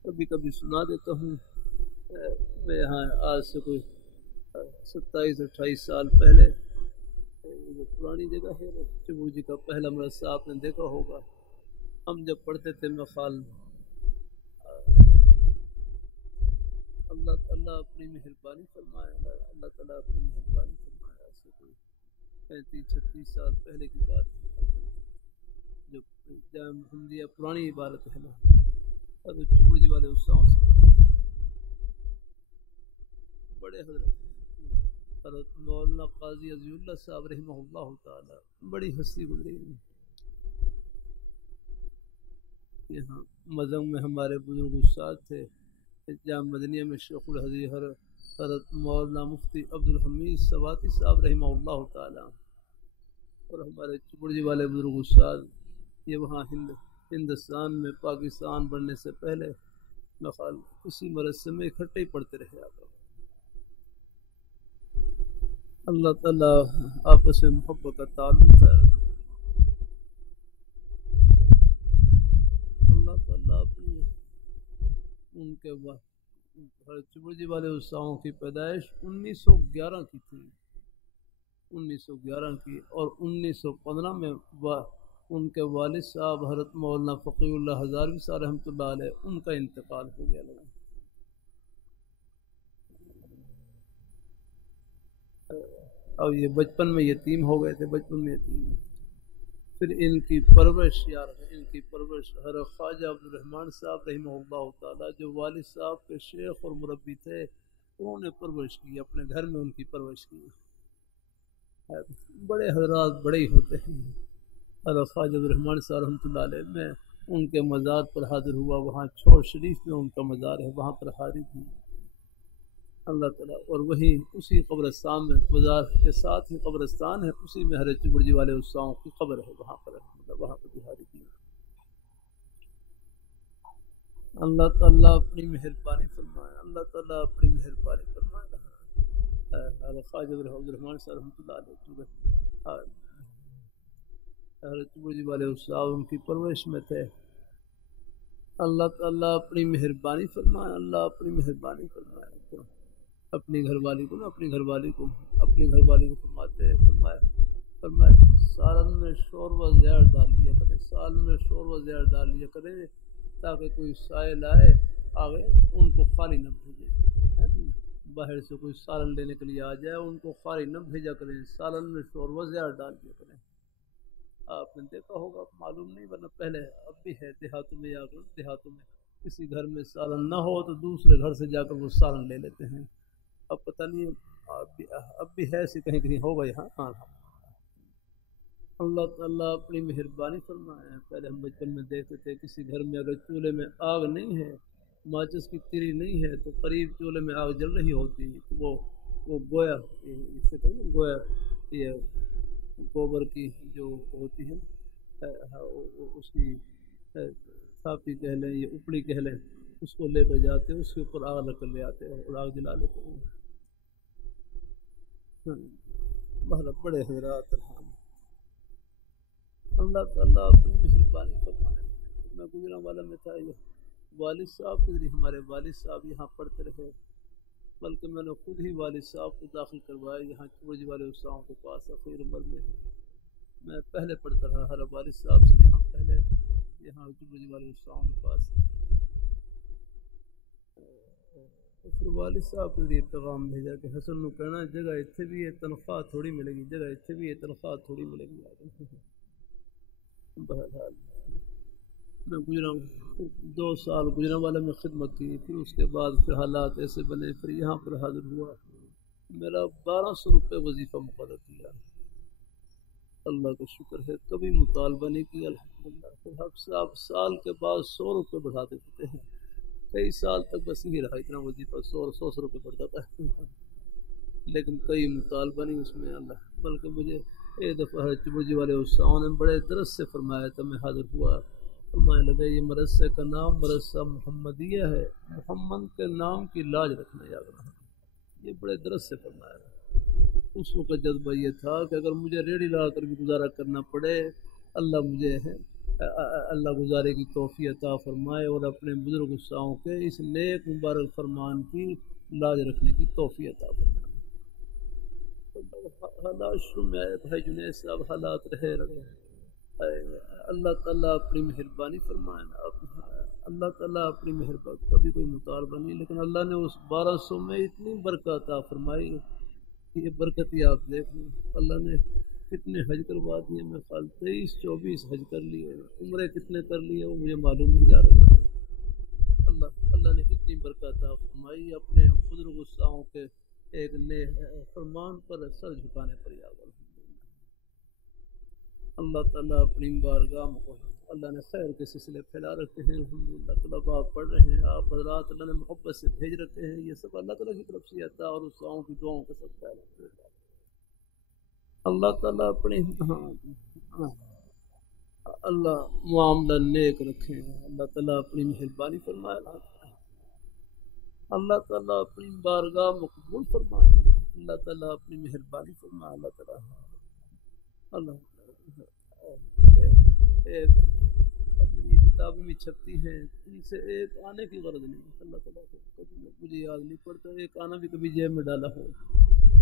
کبھی کبھی سنا دیتا ہوں میں یہاں آج سے کوئی 27-28 سال پہلے جو پرانی جگہ ہے چبور جی کا پہلا مدرسہ آپ نے دیکھا ہوگا ہم جب پڑھتے تھے میں خال اللہ تعالیٰ اپنی مہربانی فرمائے اللہ تعالیٰ اپنی مہربانی فرمائے آج سے کوئی 35-36 سال پہلے کی بات ہے جب جامعہ محمدیہ پرانی عبارت ہے نا چبور جی والے استاذ سے بڑے حضرت مولانا قاضی عزی اللہ صاحب رحمہ اللہ تعالی بڑی ہستی گزری یہاں مذہب میں ہمارے بزرگ استاد تھے جامعہ مدنیہ میں شیخ الحدیث حضرت مولانا مفتی عبدالحمید سواتی صاحب رحمہ اللہ تعالی اور ہمارے چبور جی والے بزرگ استاد یہ وہاں ہندوستان میں پاکستان بننے سے پہلے نخال اسی مدرسے میں اکٹھے ہی پڑھتے رہے آگے اللہ تعالیٰ آپس میں محبت کا تعلق ہے اللہ تعالیٰ اپنی ان کے چبور جی والے استاذوں کی پیدائش 1911 کی تھی 1911 کی اور 1915 میں ان کے والد صاحب حضرت مولانا فقی اللہ ہزاروی صاحب رحمۃ اللہ علیہ ان کا انتقال ہو گیا اور یہ بچپن میں یتیم ہو گئے تھے بچپن میں یتیم پھر ان کی پرورش ان کی پرورش حضرت خواجہ عبدالرحمن صاحب رحمہ اللہ تعالیٰ جو والد صاحب کے شیخ اور مربی تھے انہوں نے پرورش کی اپنے گھر میں ان کی پرورش کی بڑے حضرات بڑے ہی ہوتے ہیں حضرت خواجہ عبدالرحمن صاحب رحمۃ اللہ علیہ میں ان کے مزار پر حاضر ہوا وہاں چھوڑ شریف میں ان کا مزار ہے وہاں پر حاضر تھی اللہ تعالیٰ اور وہی اسی قبرستان میں مزار کے ساتھ ہی قبرستان ہے اسی میں حضرت چبور جی والے استاذوں کی قبر ہے وہاں پر وہاں پر بہاری کی اللہ تعالیٰ اپنی مہربانی فرمائے اللہ تعالیٰ اپنی مہربانی فرمائے حضرت خواجہ عبدالرحمن صاحب رحمۃ اللہ علیہ حضرت چبور جی والے استاد ان کی پرورش میں تھے اللہ تعالیٰ اپنی مہربانی فرمائے اللہ اپنی مہربانی فرمائے اپنی گھر والی کو اپنی گھر والی کو فرمائے سالن میں شوربہ زہر ڈال لیا کرے سالن میں شوربہ زہر ڈال لیا کرے تاکہ کوئی سائل آئے آگے ان کو خالی نہ بھیجے باہر سے کوئی سالن لینے کے لیے آ جائے ان کو خالی نہ بھیجا کریں سالن میں شوربہ زہر ڈال دیا کریں آپ نے دیکھا ہوگا معلوم نہیں ورنہ پہلے اب بھی ہے دیہاتوں میں دیہاتوں میں کسی گھر میں سالن نہ ہو تو دوسرے گھر سے جا کر وہ سالن لے لیتے ہیں. اب پتہ نہیں اب بھی ہے ایسی کہیں کہیں ہوگا یہاں. ہاں اللہ تعالیٰ اپنی مہربانی فرمائے. پہلے ہم بچپن میں دیکھتے تھے کسی گھر میں اگر چولہے میں آگ نہیں ہے، ماچس کی تیری نہیں ہے، تو قریب چولہے میں آگ جل رہی ہوتی تو وہ گویا اس سے کہیں گویا یہ گوبر کی جو ہوتی ہے اس کی تھاپی کہہ لیں یا اپڑی کہہ لیں، اس کو لے کر جاتے ہیں، اس کے اوپر آگ رکھ کر لے آتے ہیں اور آگ جلا لیتے ہیں. بہت بڑے حضرات اللہ تعالیٰ اپنی مہربانی فرمائے. میں گزرا والا میں تھا، یہ والد صاحب کے ذریعے ہمارے والد صاحب یہاں پڑھتے رہے، بلکہ میں نے خود ہی والد صاحب کو داخل کروایا یہاں چورج والے استاذوں کے پاس. اخیر عمر میں میں پہلے پڑھتا رہا ہر والد صاحب سے یہاں، پہلے یہاں چورج والے استاذوں کے پاس. پھر والد صاحب کے ذریعے پیغام بھیجا کہ حسن نے کہنا جگہ اتنے بھی ہے تنخواہ تھوڑی ملے گی، جگہ اتنے بھی ہے تنخواہ تھوڑی ملے گی. بہرحال میں گجرا 2 سال گجرا والا میں خدمت کی، پھر اس کے بعد پھر حالات ایسے بنے، پھر یہاں پر حاضر ہوا. میرا 1200 روپے وظیفہ مقرر کیا. اللہ کا شکر ہے کبھی مطالبہ نہیں کیا الحمدللہ. پھر حق صاحب سال کے بعد 100 روپے بڑھاتے تھے، کئی سال تک بس یہی رہا اتنا وظیفہ 100 روپے بڑھتا تھا، لیکن کئی مطالبہ نہیں اس میں اللہ. بلکہ مجھے ایک دفعہ چبرجی والے استاذوں نے بڑے درس سے فرمایا تھا، میں حاضر ہوا، فرمانے لگا یہ مدرسے کا نام مدرسہ محمدیہ ہے، محمد کے نام کی لاج رکھنا یاد رہنا. یہ بڑے درس سے فرمایا. اس وقت جذبہ یہ تھا کہ اگر مجھے ریڑھی لا کر بھی گزارا کرنا پڑے، اللہ گزارے کی توفیق عطا فرمائے اور اپنے بزرگ استاذوں کے اس نیک مبارک فرمان کی لاج رکھنے کی توفیق عطا فرمائے. حالات شروع میں آئے بھائی جنید صاحب، حالات رہے اللہ تعالیٰ اپنی مہربانی فرمائے. اللہ تعالیٰ اپنی مہربانی، کبھی کوئی مطالبہ نہیں، لیکن اللہ نے اس 1200 میں اتنی برکت عطا فرمائی. یہ برکت ہی آپ دیکھ لیں. اللہ نے کتنے حج کروا دیے، میں خیال 23-24 حج کر لیے. عمرے کتنے کر لیے وہ مجھے معلوم نہیں جا رہا. اللہ نے اتنی برکت عطا فرمائی اپنے بزرگ استاذوں کے ایک نئے فرمان پر سر جھکانے پر یاد. اللہ تعالیٰ اپنی بارگاہ کو اللہ نے خیر کے سلسلے پھیلا رکھے ہیں. الحمدللہ طلباء پڑھ رہے ہیں، آپ حضرات اللہ نے محبت سے بھیج رکھے ہیں. یہ سب اللہ تعالیٰ کی طرف سے عطا اور استاذوں کی دعاؤں کا سب ہے. اللہ تعالیٰ اپنی اللہ معاملہ نیک رکھے. اللہ تعالیٰ اپنی مہربانی فرمائے. اللہ تعالیٰ اپنی بارگاہ مقبول فرمائے. اللہ تعالیٰ اپنی مہربانی فرمائے. اللہ تعالیٰ میری کتابیں بھی چھپتی ہیں، ان سے ایک آنے کی غرض نہیں. اللہ تعالیٰ کو مجھے یاد نہیں پڑتا ایک آنا بھی کبھی جیب میں ڈالا ہو.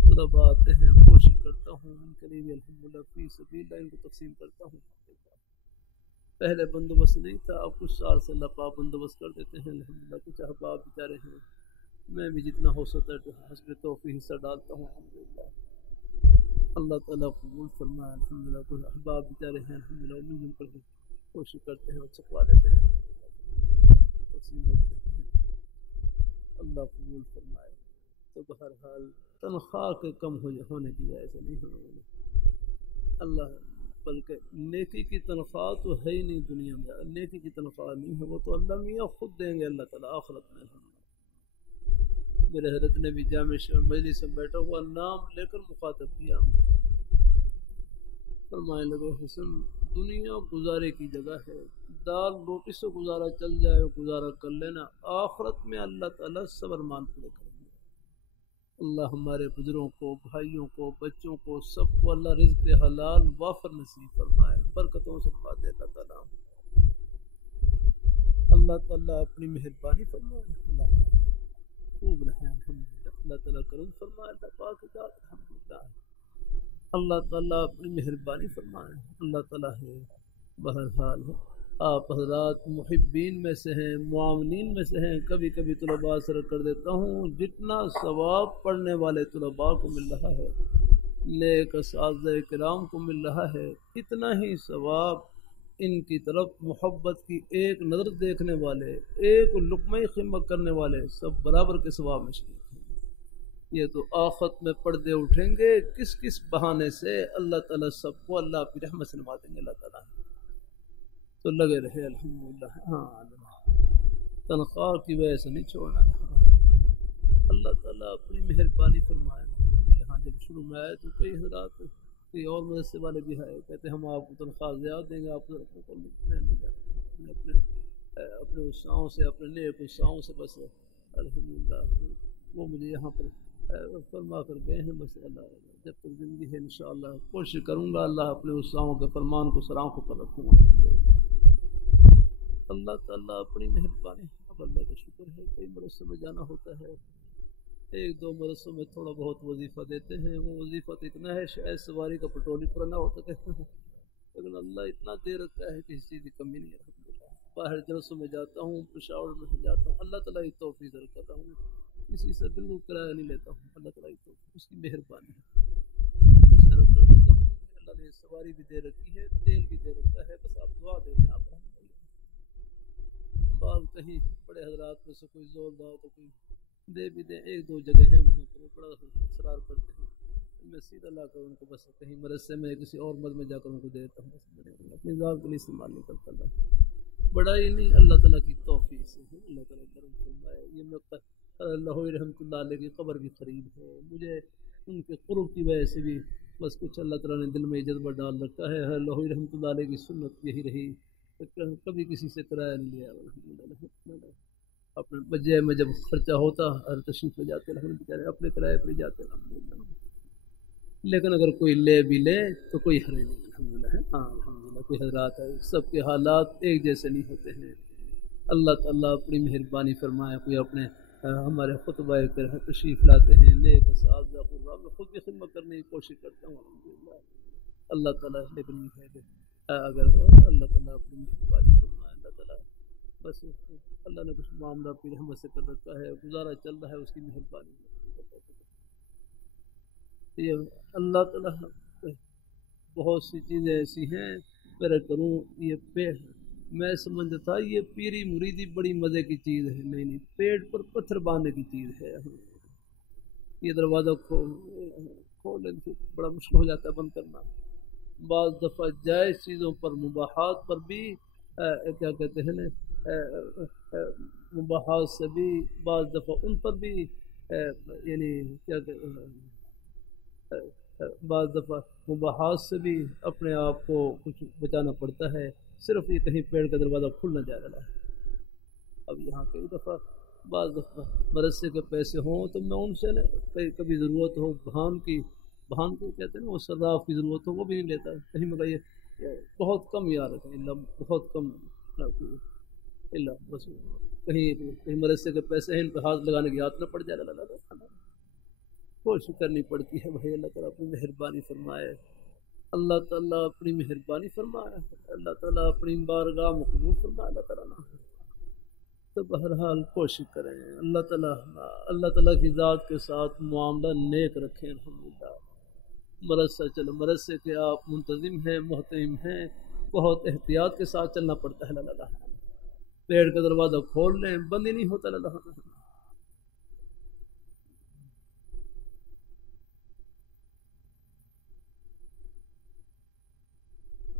طلباء آتے ہیں، کوشش کرتا ہوں ان کے لیے الحمدللہ فی سبیل اللہ ان کو تقسیم کرتا ہوں. پہلے بندوبست نہیں تھا، اب کچھ سال سے اللہ پاک بندوبست کر دیتے ہیں الحمدللہ. کچھ احباب بیچارے ہیں، میں بھی جتنا ہو سکتا ہے حسب توفیق حصہ ڈالتا ہوں الحمدللہ. اللہ تعالیٰ قبول فرمائے الحمدللہ. کچھ احباب بیچارے ہیں الحمدللہ مل جل کر کوشش کرتے ہیں اور چھپوا لیتے ہیں، تقسیم ہوتے ہیں. اللہ قبول فرمائے. تو بہرحال تنخواہ کے کم ہونے کی وجہ سے نہیں ہونا اللہ، بلکہ نیکی کی تنخواہ تو ہے ہی نہیں دنیا میں. نیکی کی تنخواہ نہیں ہے، وہ تو اللہ میاں خود دیں گے اللہ تعالیٰ آخرت میں. میرے حضرت نے بھی جامع مجلس سے بیٹھا ہوا نام لے کر مخاطب کیا، فرمائے لگے حسن دنیا گزارے کی جگہ ہے، دال روٹی سے گزارا چل جائے گزارا کر لینا، آخرت میں اللہ تعالیٰ صبر مان پورے کریں گے. اللہ ہمارے بزرگوں کو، بھائیوں کو، بچوں کو، سب کو اللہ رزق حلال وافر نصیب فرمائے، برکتوں سے نوازے اللہ تعالیٰ. اللہ تعالیٰ اپنی مہربانی فرمائے. خوب رہیں الحمدللہ. اللہ تعالیٰ کرم فرمائے. اللہ پاک ذات الحمدللہ. اللہ تعالیٰ اپنی مہربانی فرمائے. اللہ تعالیٰ ہے. بہرحال آپ حضرات محبین میں سے ہیں، معاونین میں سے ہیں. کبھی کبھی طلباء سر کر دیتا ہوں، جتنا ثواب پڑھنے والے طلباء کو مل رہا ہے، نیک اساتذہ کرام کو مل رہا ہے، اتنا ہی ثواب ان کی طرف محبت کی ایک نظر دیکھنے والے، ایک لقمہ خدمت کرنے والے سب برابر کے ثواب میں شریک ہیں۔ یہ تو آخرت میں پردے اٹھیں گے، کس کس بہانے سے اللہ تعالیٰ سب کو اللہ کی رحمت سے نوازیں گے اللہ تعالیٰ۔ تو لگے رہے الحمدللہ۔ ہاں تنخواہ کی وجہ سے نہیں چھوڑنا، اللہ تعالیٰ اپنی مہربانی فرمائے۔ یہاں جب شروع میں آئے تو کئی حضرات، کوئی اور مدرسے والے بھی آئے، کہتے ہم آپ کو تنخواہ زیادہ دیں گے، آپ کو میں نہیں جاتا، اپنے وسعوں سے، اپنے نیک وسعوں سے بس الحمدللہ وہ مجھے یہاں پر فرما کر گئے ہیں۔ بس اللہ جب تک زندگی ہے انشاءاللہ کوشش کروں گا اللہ اپنے وسعوں کے فرمان کو سر آنکھوں پر رکھوں گا۔ اللہ تعالیٰ اپنی مہربانی، اب اللہ کا شکر ہے کئی مدرسوں میں جانا ہوتا ہے، ایک دو مدرسوں میں تھوڑا بہت وظیفہ دیتے ہیں، وہ وظیفہ تو اتنا ہے شاید سواری کا پیٹرول ہی پورا نہ ہو سکے، لیکن اللہ اتنا دے رکھتا ہے کہ کسی چیز کی کمی نہیں ہے الحمدللہ۔ باہر جلسوں میں جاتا ہوں، پشاور میں جاتا ہوں، اللہ تعالیٰ کی توفیق کرتا ہوں، کسی سے بالکل کرایہ نہیں لیتا ہوں، اللہ تعالیٰ کی توفیق، اس کی مہربانی ہے، صرف کر دیتا ہوں۔ اللہ نے سواری بھی دے رکھی ہے، تیل بھی دے رکھا ہے، بس آپ دعا دے دیں آپ رحمت۔ بعض کہیں بڑے حضرات میں سے کوئی زوردار تو کوئی دے بھی دیں، ایک دو جگہ ہیں وہاں پر وہ بڑا اصرار کرتے ہیں، میں سیدھا لا کر ان کو بس کہیں مدرسے میں کسی اور مد میں جا کر ان کو دے دیتا ہوں، بس اپنی ذات کے لیے استعمال نہیں کرتا۔ اللہ بڑا ہی نہیں، اللہ تعالیٰ کی توفیق سے ہے، اللہ تعالیٰ کرم فرمائے۔ یہ میں اللہ رحمۃ اللہ علیہ کی قبر بھی قریب ہے، مجھے ان کے قرب کی وجہ سے بھی بس کچھ اللہ تعالیٰ نے دل میں جذبہ ڈال رکھا ہے۔ اللہ رحمۃ اللہ علیہ کی سنت یہی رہی، کبھی کسی سے کرایہ نہیں لیا، اپنے بجے میں جب خرچہ ہوتا ہر تشریف لے جاتے بیچارے اپنے کرائے پر جاتے الحمدللہ، لیکن اگر کوئی لے بھی لے تو کوئی حرج نہیں الحمدللہ ہے۔ ہاں الحمدللہ کوئی حضرات ہے، سب کے حالات ایک جیسے نہیں ہوتے ہیں، اللہ تعالیٰ اپنی مہربانی فرمائے۔ کوئی اپنے ہمارے خطبہ تشریف لاتے ہیں نیک اساتذہ قربان، میں خود بھی خدمت کرنے کی کوشش کرتا ہوں الحمدللہ، اللہ تعالیٰ لیکن یہ ہے کہ اگر اللہ تعالیٰ اپنی مہربانی فرمائے، اللہ تعالیٰ بس اللہ نے کچھ معاملہ اپنی رحمت سے کر رکھا ہے، گزارا چل رہا ہے اس کی مہربانی۔ یہ اللہ تعالیٰ بہت سی چیزیں ایسی ہیں میرا کروں یہ میں سمجھتا تھا یہ پیری مریدی بڑی مزے کی چیز ہے، نہیں پیٹ پر پتھر باندھنے کی چیز ہے۔ یہ دروازہ کھولنے سے بڑا مشکل ہو جاتا ہے بند کرنا، بعض دفعہ جائز چیزوں پر مباحات پر بھی کیا کہتے ہیں نا مباحات سے بھی بعض دفعہ ان پر بھی یعنی کیا بعض دفعہ مباحات سے بھی اپنے آپ کو کچھ بچانا پڑتا ہے، صرف یہ کہیں پیڑ کا دروازہ کھل نہ جائے گا۔ اب یہاں کئی دفعہ بعض دفعہ مدرسے کے پیسے ہوں تو میں ان سے نا کبھی ضرورت ہو بہان کی کہتے ہیں نا وہ صراف کی ضرورت ہو وہ بھی نہیں لیتا، کہیں مگر یہ بہت کم یاد رکھیں اللہ، بہت کم اللہ، بس کہیں مدرسے کے پیسے ہیں ان پہ ہاتھ لگانے کی عادت نہ پڑ جائے اللہ، کوشش کرنی پڑتی ہے بھائی، اللہ تعالیٰ اپنی مہربانی فرمائے، اللہ تعالیٰ اپنی مہربانی فرمائے، اللہ تعالیٰ اپنی بارگاہ مقبول فرمائے اللہ تعالیٰ نہ، تو بہرحال کوشش کریں اللہ تعالیٰ کی ذات کے ساتھ معاملہ نیک رکھیں الحمدللہ۔ مدرسے کے آپ منتظم ہیں، محترم ہیں، بہت احتیاط کے ساتھ چلنا پڑتا ہے اللہ، پیڑ کا دروازہ کھول لیں بند ہی نہیں ہوتا اللہ،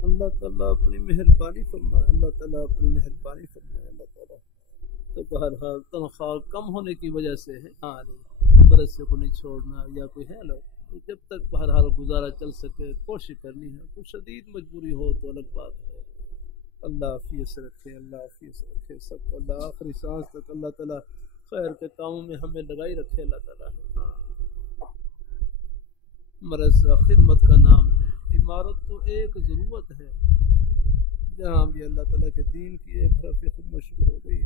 اللہ تعالیٰ اپنی مہربانی فرمائے، اللہ تعالیٰ اپنی مہربانی فرمائے اللہ تعالیٰ۔ تو بہرحال تنخواہ کم ہونے کی وجہ سے ہے مدرسے کو نہیں چھوڑنا یا کوئی ہے لوگ، جب تک بہرحال گزارا چل سکے کوشش کرنی ہے، تو شدید مجبوری ہو تو الگ بات ہے۔ اللہ عافیت سے رکھے، اللہ عافیت سے رکھے سب کو، اللہ آخری سانس تک اللہ تعالیٰ خیر کے کاموں میں ہمیں لگائی رکھے اللہ تعالیٰ۔ مدرسہ خدمت کا نام ہے، عمارت تو ایک ضرورت ہے، جہاں بھی اللہ تعالیٰ کے دین کی ایک طرف خدمت شروع ہو گئی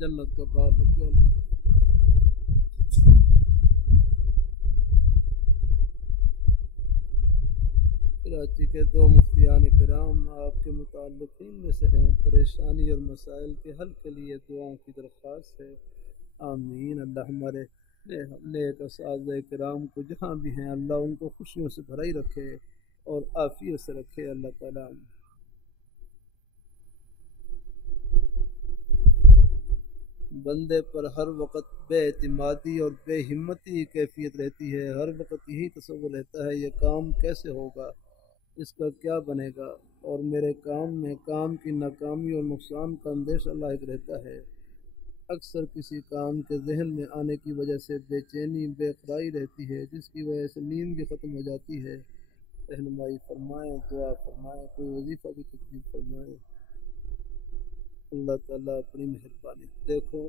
جنت کا باغ لگ گیا۔ کراچی کے دو مفتیان کرام آپ کے متعلقین میں سے ہیں، پریشانی اور مسائل کے حل کے لیے دعاؤں کی درخواست ہے، آمین۔ اللہ ہمارے نیک اساتذہ کرام کو جہاں بھی ہیں اللہ ان کو خوشیوں سے بھرائی رکھے اور عافیت سے رکھے اللہ تعالیٰ۔ بندے پر ہر وقت بے اعتمادی اور بے ہمتی کی کیفیت رہتی ہے، ہر وقت یہی تصور رہتا ہے یہ کام کیسے ہوگا، اس کا کیا بنے گا، اور میرے کام میں کام کی ناکامی اور نقصان کا اندیشہ لاحق رہتا ہے۔ اکثر کسی کام کے ذہن میں آنے کی وجہ سے بے چینی بے قراری رہتی ہے، جس کی وجہ سے نیند بھی ختم ہو جاتی ہے۔ رہنمائی فرمائیں، دعا فرمائیں، کوئی وظیفہ بھی تقدیم فرمائیں۔ اللہ تعالیٰ اپنی مہربانی دیکھو،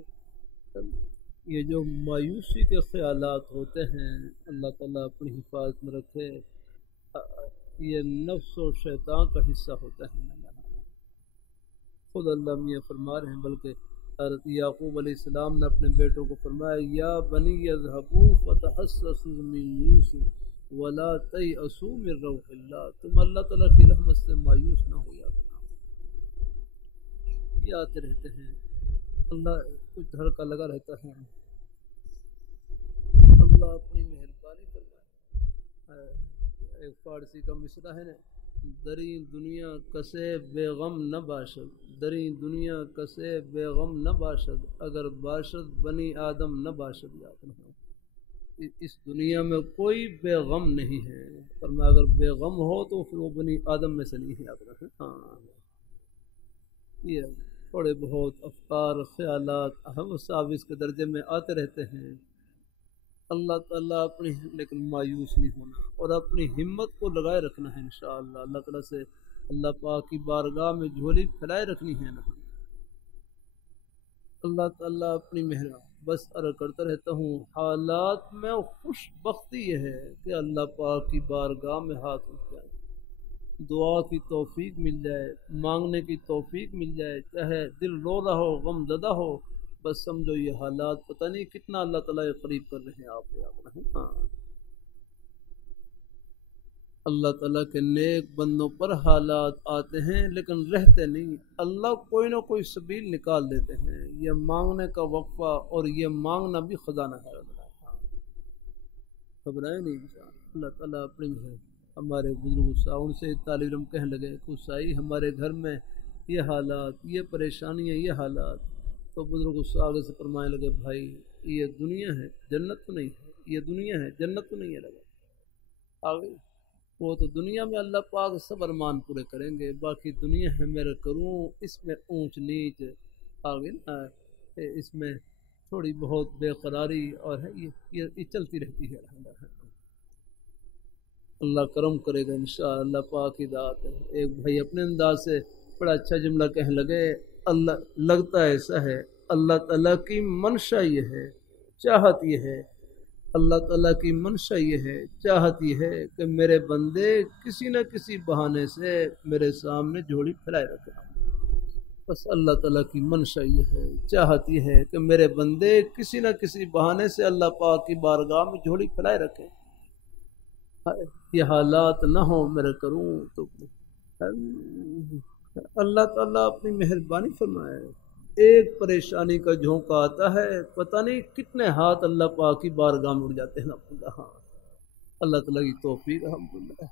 یہ جو مایوسی کے خیالات ہوتے ہیں اللہ تعالیٰ اپنی حفاظت میں رکھے، یہ نفس و شیطان کا حصہ ہوتا ہے۔ خود اللہ میاں فرما رہے ہیں، بلکہ حضرت یعقوب علیہ السلام نے اپنے بیٹوں کو فرمایا یا بنی اذهبوا فتحسسوا من یوسف ولا تیأسوا من روح اللہ، تم اللہ تعالیٰ کی رحمت سے مایوس نہ ہو جانا۔ یہ آتے رہتے ہیں، اللہ کچھ دھڑکا لگا رہتا ہے، اللہ اپنی مہربانی فرمائے۔ ایک فارسی کا مصرع ہے نا، دریں دنیا کسے بے غم نہ باشد، دریں دنیا کسے بے غم نہ باشد، اگر باشد بنی آدم نہ باشد۔ یاد رکھنا، اس دنیا میں کوئی بے غم نہیں ہے، فرمایا اگر بے غم ہو تو پھر وہ بنی آدم میں سے نہیں ہے۔ یاد رکھیں۔ ہاں، یہ تھوڑے بہت افکار خیالات ہم صاحب اس کے درجے میں آتے رہتے ہیں۔ اللہ تعالیٰ اپنی لیکن مایوس نہیں ہونا اور اپنی ہمت کو لگائے رکھنا ہے انشاءاللہ۔ اللہ تعالیٰ سے اللہ پاک کی بارگاہ میں جھولی پھیلائے رکھنی ہے نا۔ اللہ تعالیٰ اپنی مہربانی بس عرض کرتا رہتا ہوں، حالات میں خوش بختی یہ ہے کہ اللہ پاک کی بارگاہ میں ہاتھ اٹھ جائے، دعا کی توفیق مل جائے، مانگنے کی توفیق مل جائے، چاہے دل رو رہا ہو، غم زدہ ہو، بس سمجھو یہ حالات پتہ نہیں کتنا اللہ تعالیٰ قریب کر رہے ہیں آپ کو۔ یاد رکھیں۔ ہاں، اللہ تعالیٰ کے نیک بندوں پر حالات آتے ہیں لیکن رہتے نہیں، اللہ کوئی نہ کوئی سبیل نکال دیتے ہیں۔ یہ مانگنے کا وقفہ اور یہ مانگنا بھی خزانہ ہے۔ گھبرائے نہیں انسان، اللہ تعالیٰ اپنی ہے۔ ہمارے بزرگ ان سے طالب علم کہنے لگے خصائی ہمارے گھر میں یہ حالات، یہ پریشانیاں، یہ حالات، تو بزرگ آگے سے فرمانے لگے بھائی یہ دنیا ہے، جنت تو نہیں ہے، یہ دنیا ہے، جنت تو نہیں ہے۔ لگا آگے وہ تو دنیا میں اللہ پاک سب ارمان پورے کریں گے، باقی دنیا ہے میرے کروں، اس میں اونچ نیچ آگے نا، اس میں تھوڑی بہت بے قراری اور ہے یہ چلتی رہتی ہے۔ اللہ کرم کرے گا انشاءاللہ، اللہ پاک کی ذات ہے۔ ایک بھائی اپنے انداز سے بڑا اچھا جملہ کہنے لگے، اللہ لگتا ایسا ہے اللہ تعالیٰ کی منشا یہ ہے، چاہت یہ ہے، اللہ تعالیٰ کی منشا یہ ہے، چاہت یہ ہے کہ میرے بندے کسی نہ کسی بہانے سے میرے سامنے جھولی پھیلائے رکھیں۔ بس اللہ تعالیٰ کی منشا یہ ہے، چاہت یہ ہے کہ میرے بندے کسی نہ کسی بہانے سے اللہ پاک کی بارگاہ میں جھولی پھیلائے رکھیں۔ یہ حالات نہ ہوں میرے کروں تو اللہ تعالیٰ اپنی مہربانی فرمائے۔ ایک پریشانی کا جھونکا آتا ہے، پتہ نہیں کتنے ہاتھ اللہ پاک کی بارگاہ میں اڑ جاتے ہیں۔ اللہ تعالیٰ کی توفیق الحمدللہ۔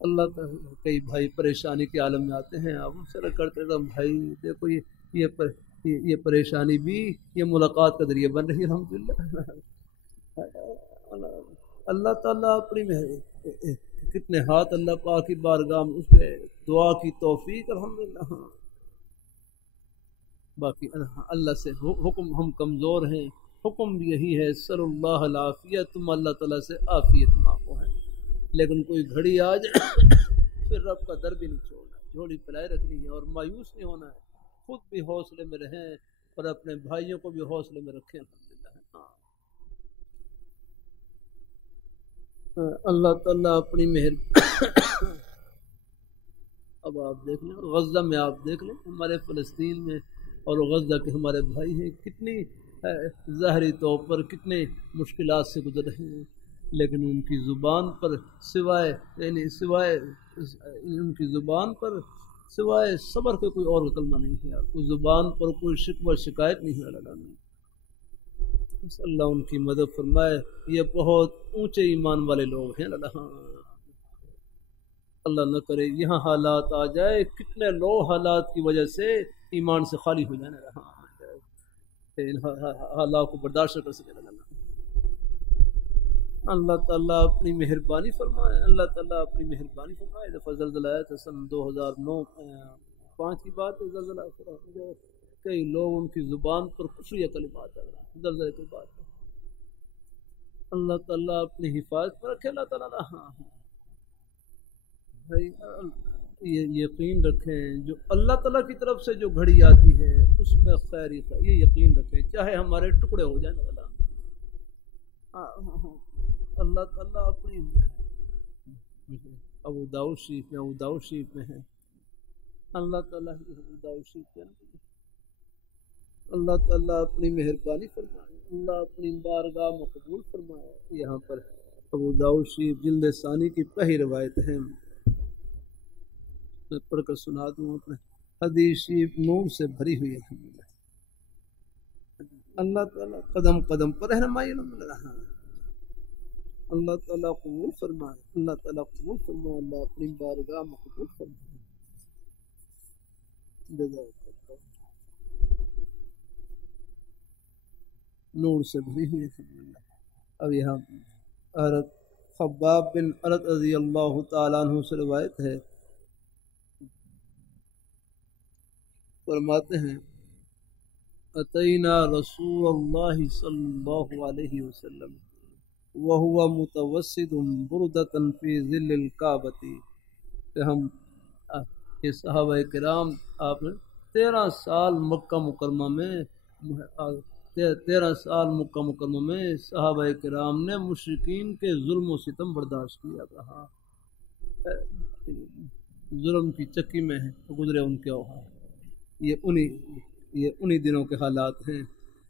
اللہ تعالیٰ کئی بھائی پریشانی کے عالم میں آتے ہیں، آپ ان سے کرتے ہیں بھائی دیکھو یہ پریشانی بھی یہ ملاقات کا ذریعہ بن رہی ہے الحمدللہ۔ اللہ تعالیٰ اپنی کتنے ہاتھ اللہ پاک کی بارگاہ میں اس پہ دعا کی توفیق الحمدللہ۔ باقی اللہ سے حکم، ہم کمزور ہیں، حکم بھی یہی ہے سر اللہ العافیہ، تم اللہ تعالیٰ سے عافیت مانگو ہے، لیکن کوئی گھڑی آ جائے پھر رب کا در بھی نہیں چھوڑنا ہے، جھولی پھیلائے رکھنی ہے اور مایوس نہیں ہونا ہے، خود بھی حوصلے میں رہیں اور اپنے بھائیوں کو بھی حوصلے میں رکھیں الحمدللہ۔ اللہ تعالیٰ اپنی اب آپ دیکھ لیں غزہ میں، آپ دیکھ لیں ہمارے فلسطین میں اور غزہ کے ہمارے بھائی ہیں، کتنی ظاہری طور پر کتنے مشکلات سے گزر رہے ہیں، لیکن ان کی زبان پر سوائے ان کی زبان پر سوائے صبر کے کوئی اور کلمہ نہیں ہے، کوئی زبان پر کوئی شکوہ شکایت نہیں ہے۔ اللہ نے بس اللہ ان کی مدد فرمائے، یہ بہت اونچے ایمان والے لوگ ہیں۔ اللہ نہ کرے یہاں حالات آ جائے، کتنے لوگ حالات کی وجہ سے ایمان سے خالی ہو جانے رہا۔ ان حالات کو برداشت کر سکے اللہ تعالیٰ اپنی مہربانی فرمائے، اللہ تعالیٰ اپنی مہربانی فرمائے۔ دفعہ زلزلہ آیا تھا سن 2009-5 کی بات ہے، زلزلہ کئی لوگ ان کی زبان پر کفری کلمات آ رہا ہے زلزلے کے بعد۔ اللہ تعالیٰ اپنی حفاظت پر رکھے۔ اللہ تعالیٰ یہ یقین رکھیں جو اللہ تعالیٰ کی طرف سے جو گھڑی آتی ہے اس میں خیر ہی خیر، یہ یقین رکھیں چاہے ہمارے ٹکڑے ہو جائیں والا اللہ تعالیٰ اپنی ابو داؤد شریف میں ہے اللہ تعالیٰ ابو داؤد شریف میں اللہ تعالیٰ اپنی مہربانی فرمائے، اللہ اپنی بارگاہ میں قبول فرمائے۔ یہاں پر ابو داؤد شریف جلد ثانی کی پہلی روایت ہے، میں پڑھ کر سنا دوں۔ اپنے حدیث شریف نور سے بھری ہوئی ہے، اللہ تعالیٰ قدم قدم پر رہنمائی مل رہا ہے۔ اللہ تعالیٰ قبول فرمائے، اللہ تعالیٰ قبول فرمائے، اللہ اپنی بارگاہ میں قبول فرمائے۔ نور سے بھری ہوئی ہے۔ اب یہاں حضرت خباب بن ارد رضی اللہ تعالیٰ عنہ سے روایت ہے، فرماتے ہیں اتینا رسول اللہ صلی اللہ علیہ وسلم وہو متوسد بردۃ فی ظل الکعبۃ، کہ ہم یہ صحابہ کرام آپ نے 13 سال مکہ مکرمہ میں صحابہ کرام نے مشرکین کے ظلم و ستم برداشت کیا، کہا ظلم کی چکی میں گزرے ان کے اوہا۔ یہ انہی دنوں کے حالات ہیں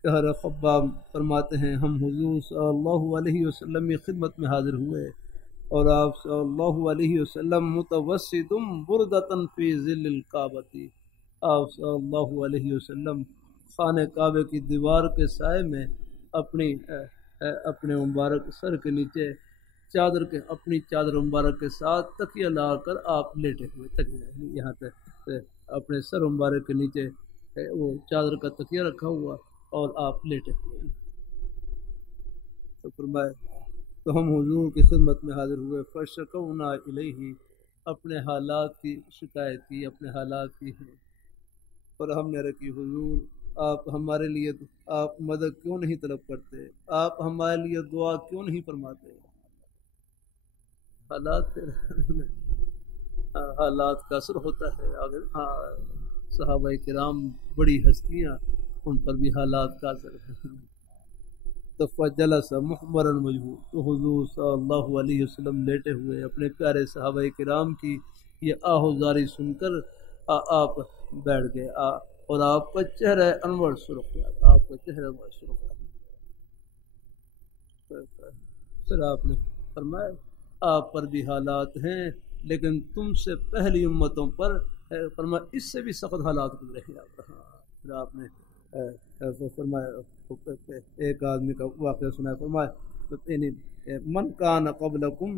کہ حضرت خباب فرماتے ہیں ہم حضور صلی اللہ علیہ وسلم کی خدمت میں حاضر ہوئے اور آپ صلی اللہ علیہ وسلم متوسطم بردتن فی ظل الکعبۃ، آپ صلی اللہ علیہ وسلم خانہ کعبے کی دیوار کے سائے میں اپنے مبارک سر کے نیچے اپنی چادر مبارک کے ساتھ تکیہ لا کر آپ لیٹے ہوئے، تکیہ یہاں تک اپنے سر مبارک کے نیچے وہ چادر کا تکیہ رکھا ہوا اور آپ لیٹے ہوئے۔ تو فرمائے تو ہم حضور کی خدمت میں حاضر ہوئے، فشکونا الیہ، اپنے حالات کی شکایت کی، اپنے حالات کی ہے، اور ہم نے رکھی حضور آپ ہمارے لیے آپ مدد کیوں نہیں طلب کرتے، آپ ہمارے لیے دعا کیوں نہیں فرماتے۔ حالات کا اثر ہوتا ہے۔ اگر صحابہ کرام بڑی ہستیاں، ان پر بھی حالات کا اثر ہے۔ فجلس محمرا مجبور، تو حضور صلی اللہ علیہ وسلم لیٹے ہوئے اپنے پیارے صحابہ کرام کی یہ آہوزاری سن کر آپ بیٹھ گئے، اور آپ کا چہرہ انور سرخ ہوا، آپ کا چہرہ انور سرخ ہوا۔ پھر آپ نے فرمایا آپ پر بھی حالات ہیں لیکن تم سے پہلی امتوں پر فرمایا اس سے بھی سخت حالات گزرے ہیں۔ پھر آپ نے فرمایا ایک آدمی کا واقعہ سنا، فرمایا من کان قبلکم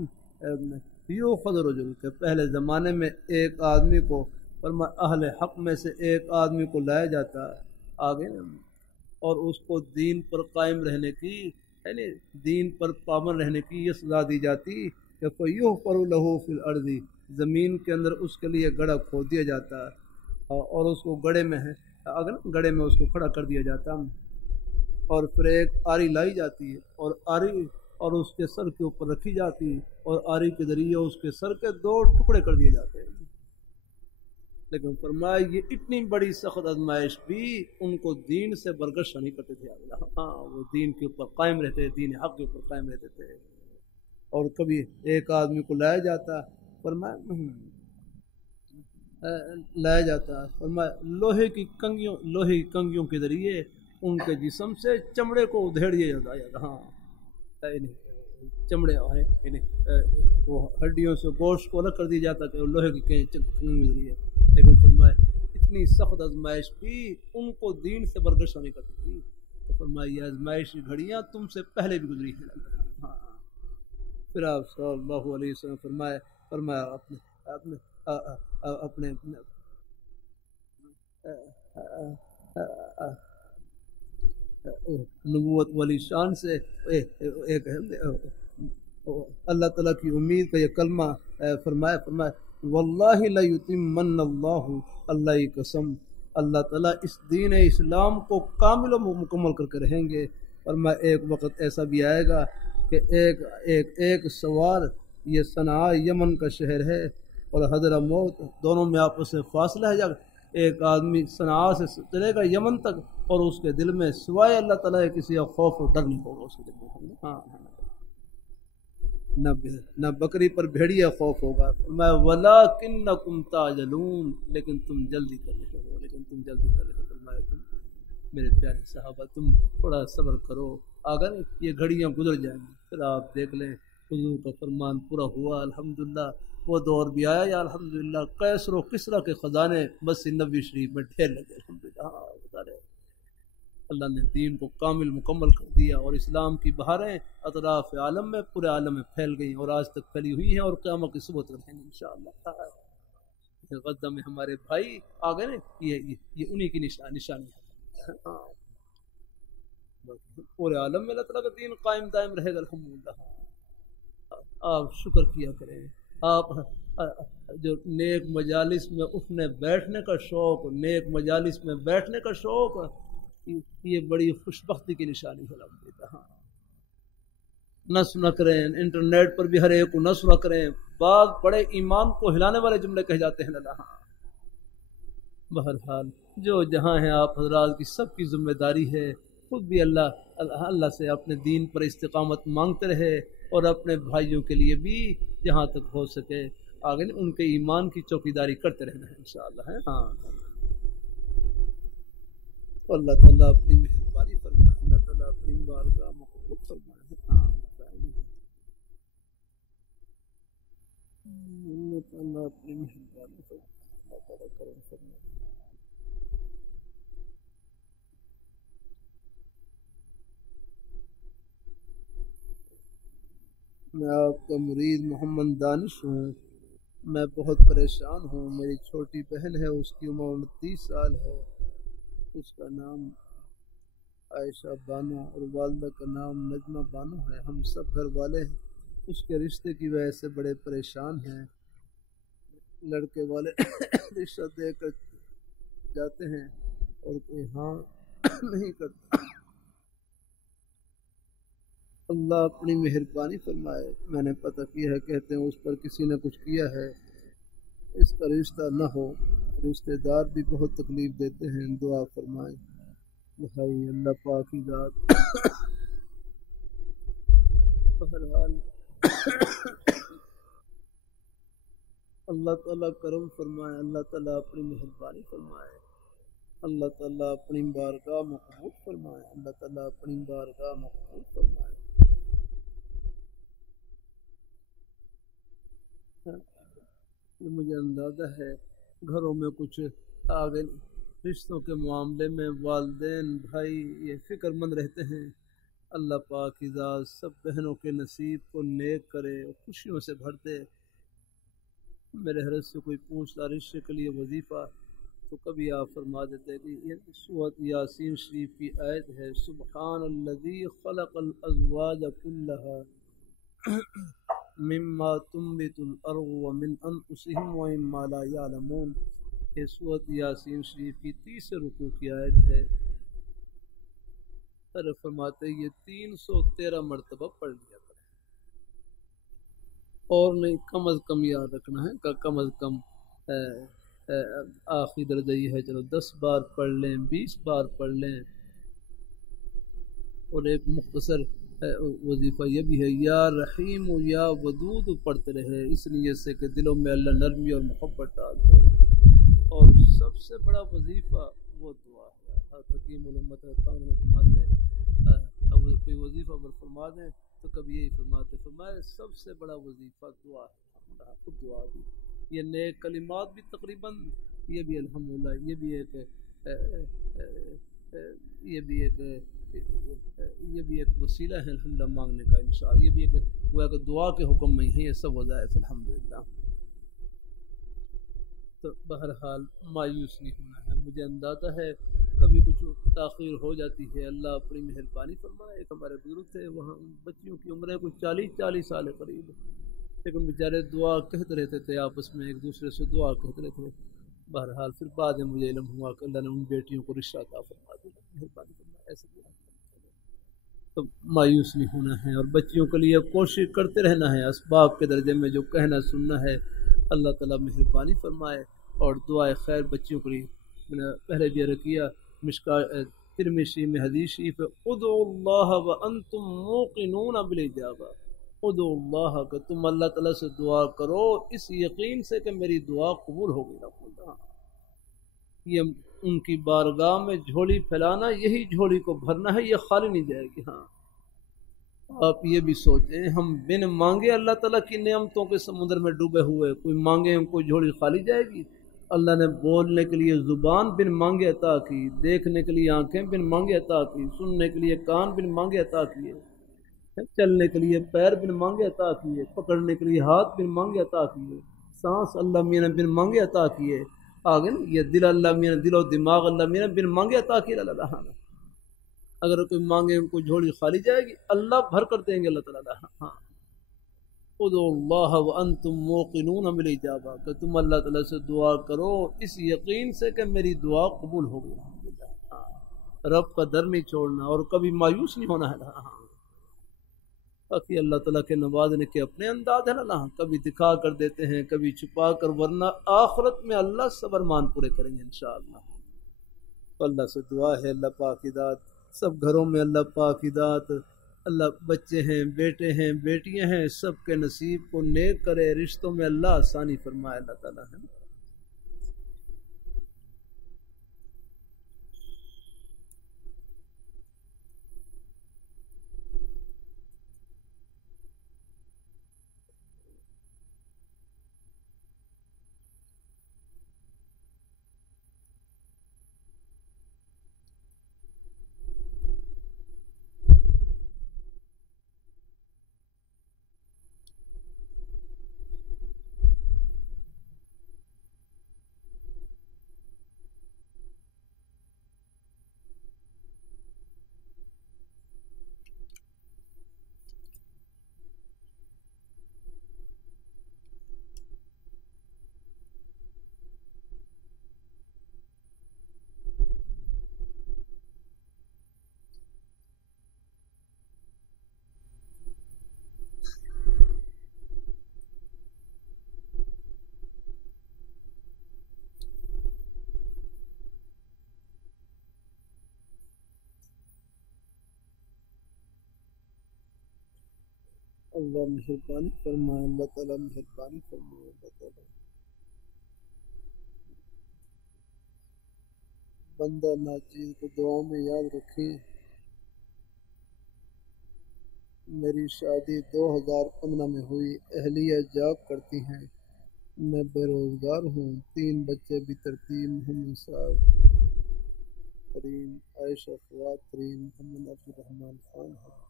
یؤخذ رجل، کہ پہلے زمانے میں ایک آدمی کو فرمایا اہل حق میں سے ایک آدمی کو لایا جاتا آگے، اور اس کو دین پر قائم رہنے کی، یعنی دین پر پابند رہنے کی یہ سزا دی جاتی کہ فَيُحْفَرُ لَهُ فِي الْأَرْضِ، زمین کے اندر اس کے لیے گڑھا کھود دیا جاتا اور اس کو گڑھے میں اس کو کھڑا کر دیا جاتا، اور پھر ایک آری لائی جاتی ہے اور آری اور اس کے سر کے اوپر رکھی جاتی ہے، اور آری کے ذریعے اس کے سر کے 2 ٹکڑے کر دیے جاتے ہیں۔ لیکن فرمایا یہ اتنی بڑی سخت آزمائش بھی ان کو دین سے برگشت نہیں کرتے تھے، وہ دین کے اوپر قائم رہتے، دین حق کے اوپر قائم رہتے تھے۔ اور کبھی ایک آدمی کو لایا جاتا، فرمایا فرمایا لوہے کی کنگیوں کے ذریعے ان کے جسم سے چمڑے کو ادھیڑ دیا جاتا، چمڑے وہ ہڈیوں سے گوشت کو الگ کر دیا جاتا کہ لوہے کی کنگیوں کے ذریعے۔ لیکن فرمایا اتنی سخت آزمائش بھی ان کو دین سے برگشت نہیں کرتی تھی، تو فرمایا یہ آزمائش کی گھڑیاں تم سے پہلے بھی گزری ہیں۔ پھر آپ صلی اللہ علیہ وسلم فرمایا نبوت والی شان سے ایک اللہ تعالیٰ کی امید کا یہ کلمہ فرمایا واللہ لا یتمن اللہ، اللہ کی قسم اللہ تعالیٰ اس دین اسلام کو کامل و مکمل کر کے رہیں گے۔ فرمایا ایک وقت ایسا بھی آئے گا کہ ایک سوار، یہ صنعاء یمن کا شہر ہے اور حضرموت دونوں میں آپس میں فاصلہ ہے، جب ایک آدمی صنعاء سے چلے گا یمن تک اور اس کے دل میں سوائے اللہ تعالیٰ کے کسی کا خوف اور ڈر نہیں ہوگا اس کے دل میں۔ ہاں نہ بکری پر بھیڑیا خوف ہوگا۔ میں وَلَٰكِنَّكُمْ تَعْجَلُونَ، لیکن تم جلدی کر رہے ہو۔ فرمایا تم میرے پیارے صحابہ تم تھوڑا صبر کرو، اگر یہ گھڑیاں گزر جائیں گی پھر آپ دیکھ لیں حضور کا فرمان پورا ہوا۔ الحمدللہ وہ دور بھی آیا یا الحمدللہ قیصر و کسریٰ کے خزانے مسجد نبوی شریف میں ڈھیر لگے الحمدللہ۔ اللہ نے دین کو کامل مکمل کر دیا اور اسلام کی بہاریں اطراف عالم میں پورے عالم میں پھیل گئیں اور آج تک پھیلی ہوئی ہیں اور قیامت کی صبح تک رہیں گی انشاءاللہ۔ غزہ میں ہمارے بھائی آ گئے نا، یہ انہی کی نشانی ہے۔ پورے عالم میں اللہ تعالیٰ کا دین قائم دائم رہے گا الحمدللہ۔ آپ شکر کیا کریں، آپ جو نیک مجالس میں اٹھنے بیٹھنے کا شوق، نیک مجالس میں بیٹھنے کا شوق، یہ بڑی خوشبختی کی نشانی ہے الحمدللہ۔ نہ سنا کریں، انٹرنیٹ پر بھی ہر ایک کو نہ سنا کریں، بعض بڑے ایمان کو ہلانے والے جملے کہے جاتے ہیں اللہ۔ بہرحال جو جہاں ہیں آپ حضرات کی سب کی ذمہ داری ہے، خود بھی اللہ سے اپنے دین پر استقامت مانگتے رہے اور اپنے بھائیوں کے لیے بھی جہاں تک ہو سکے آگے ان کے ایمان کی چوکیداری کرتے رہنا ہے انشاءاللہ۔ ہاں اللہ تعالیٰ اپنی مہربانی فرمائے، اللہ تعالیٰ اپنی بارگاہ مقبول فرمائے۔ ہاں اللہ تعالیٰ اپنی مہربانی فرمائے، اللہ تعالیٰ کرم فرمائے۔ میں آپ کا مرید محمد دانش ہوں، میں بہت پریشان ہوں۔ میری چھوٹی بہن ہے، اس کی عمر 29 سال ہے، اس کا نام عائشہ بانو اور والدہ کا نام نجمہ بانو ہے۔ ہم سب گھر والے اس کے رشتے کی وجہ سے بڑے پریشان ہیں۔ لڑکے والے رشتہ دے کر جاتے ہیں اور کوئی ہاں نہیں کرتا۔ اللہ اپنی مہربانی فرمائے۔ میں نے پتہ کیا ہے، کہتے ہیں اس پر کسی نے کچھ کیا ہے، اس کا رشتہ نہ ہو۔ رشتہ دار بھی بہت تکلیف دیتے ہیں، دعا فرمائیں بھائی اللہ پاک کی ذات۔ بہرحال اللہ تعالیٰ کرم فرمائے، اللہ تعالیٰ اپنی مہربانی فرمائے، اللہ تعالیٰ اپنی بارگاہ مقبول فرمائے، اللہ تعالیٰ اپنی بارگاہ مقبول فرمائے۔ مجھے اندازہ ہے گھروں میں کچھ آگے رشتوں کے معاملے میں والدین بھائی یہ فکر مند رہتے ہیں۔ اللہ پاک کی ذات سب بہنوں کے نصیب کو نیک کرے اور خوشیوں سے بھر دے۔ میرے حضرت سے کوئی پوچھتا رشتے کے لیے وظیفہ تو کبھی آپ فرما دیتے کہ یہ سورۃ یاسین شریف کی آیت ہے، سبحان الذی خلق الازواج کلها مما تنبت الارض ومن انفسهم ومما لا يعلمون۔ یہ سورۃ یاسین شریف کی 30 رکوع کی آیت ہے۔ حضرت فرماتے یہ 313 مرتبہ پڑھ لیا کریں اور نہیں کم از کم یاد رکھنا ہے، کم از کم آخری درجہ یہ ہے چلو 10 بار پڑھ لیں، 20 بار پڑھ لیں۔ اور ایک مختصر وظیفہ یہ بھی ہے یا رحیم و یا ودود پڑھتے رہے، اس لیے سے کہ دلوں میں اللہ نرمی اور محبت ڈال دے۔ اور سب سے بڑا وظیفہ وہ دعا ہے۔ حکیم الامت فرماتے کوئی وظیفہ پر فرما دیں تو کبھی یہی فرمائے سب سے بڑا وظیفہ دعا ہے، خود دعا بھی، یہ نیک کلمات بھی تقریباً یہ بھی الحمدللہ یہ بھی ایک وسیلہ ہے الحمدللہ مانگنے کا انشاءاللہ، یہ بھی ایک گویا کہ دعا کے حکم میں ہیں یہ سب وظائف الحمدللہ۔ تو بہرحال مایوس نہیں ہونا ہے، مجھے اندازہ ہے کبھی کچھ تاخیر ہو جاتی ہے، اللہ اپنی مہربانی فرمائے۔ ایک ہمارے بزرگ تھے، وہاں بچیوں کی عمریں کچھ 40 سال قریب، لیکن بیچارے دعا کہتے رہتے تھے آپس میں، ایک دوسرے سے دعا کہتے رہتے تھے۔ بہرحال پھر بعد میں مجھے علم ہوا کہ اللہ نے ان بیٹیوں کو رشتہ عطا فرما دیا، مہربانی فرمائے۔ ایسے تو مایوس نہیں ہونا ہے، اور بچیوں کے لیے کوشش کرتے رہنا ہے، اسباب کے درجے میں جو کہنا سننا ہے اللہ تعالیٰ مہربانی فرمائے۔ اور دعائے خیر بچیوں کے لیے میں نے پہلے بھی عرض کیا، ترمذی میں حدیث شریف ہے، ادعوا اللہ وانتم موقنون بالاجابہ، ادعوا اللہ کہ تم اللہ تعالیٰ سے دعا کرو اس یقین سے کہ میری دعا قبول ہوگی نہ ہوگا۔ یہ ان کی بارگاہ میں جھولی پھیلانا، یہی جھولی کو بھرنا ہے، یہ خالی نہیں جائے گی۔ ہاں آپ یہ بھی سوچیں، ہم بن مانگے اللہ تعالیٰ کی نعمتوں کے سمندر میں ڈوبے ہوئے، کوئی مانگے ہم کوئی جھولی خالی جائے گی؟ اللہ نے بولنے کے لیے زبان بن مانگے عطا کی، دیکھنے کے لیے آنکھیں بن مانگے عطا کی، سننے کے لیے کان بن مانگے عطا کیے، چلنے کے لیے پیر بن مانگے عطا کیے، پکڑنے کے لیے ہاتھ بن مانگے عطا کیے، سانس اللہ میاں نے بن مانگے عطا کیے، آگے نا یہ دل اللہ میاں نے، دل و دماغ اللہ میاں نے بن مانگے عطا کیے اللہ نے۔ اگر کوئی مانگے ان کو جھولی خالی جائے گی، اللہ بھر کر دیں گے اللہ تعالیٰ۔ ہاں ادعوا اللہ وانتم موقنون بالاجابہ، کہ تم اللہ تعالیٰ سے دعا کرو اس یقین سے کہ میری دعا قبول ہوگی۔ رب کا در نہیں چھوڑنا اور کبھی مایوس نہیں ہونا ہے۔ ہاں باقی اللہ تعالیٰ کے نوازنے کے اپنے انداز ہے نا، کبھی دکھا کر دیتے ہیں، کبھی چھپا کر، ورنہ آخرت میں اللہ صبر مان پورے کریں گے انشاءاللہ۔ تو اللہ سے دعا ہے اللہ پاک ہدایت، سب گھروں میں اللہ پاک ہدایت، اللہ بچے ہیں، بیٹے ہیں، بیٹیاں ہیں، سب کے نصیب کو نیک کرے، رشتوں میں اللہ آسانی فرمائے اللہ تعالیٰ ہے۔ اللہ مہربانی فرمائے، اللہ تعالیٰ مہربانی فرمائے، اللہ تعالیٰ بندہ ناچیز کو دعاؤں میں یاد رکھیں۔ میری شادی 2015 میں ہوئی، اہلیہ جاب کرتی ہیں، میں بے روزگار ہوں، 3 بچے بھی ترتیب محمد صاحب کریم، عائشہ فواد کریم، محمد عبد الرحمن خان ہے۔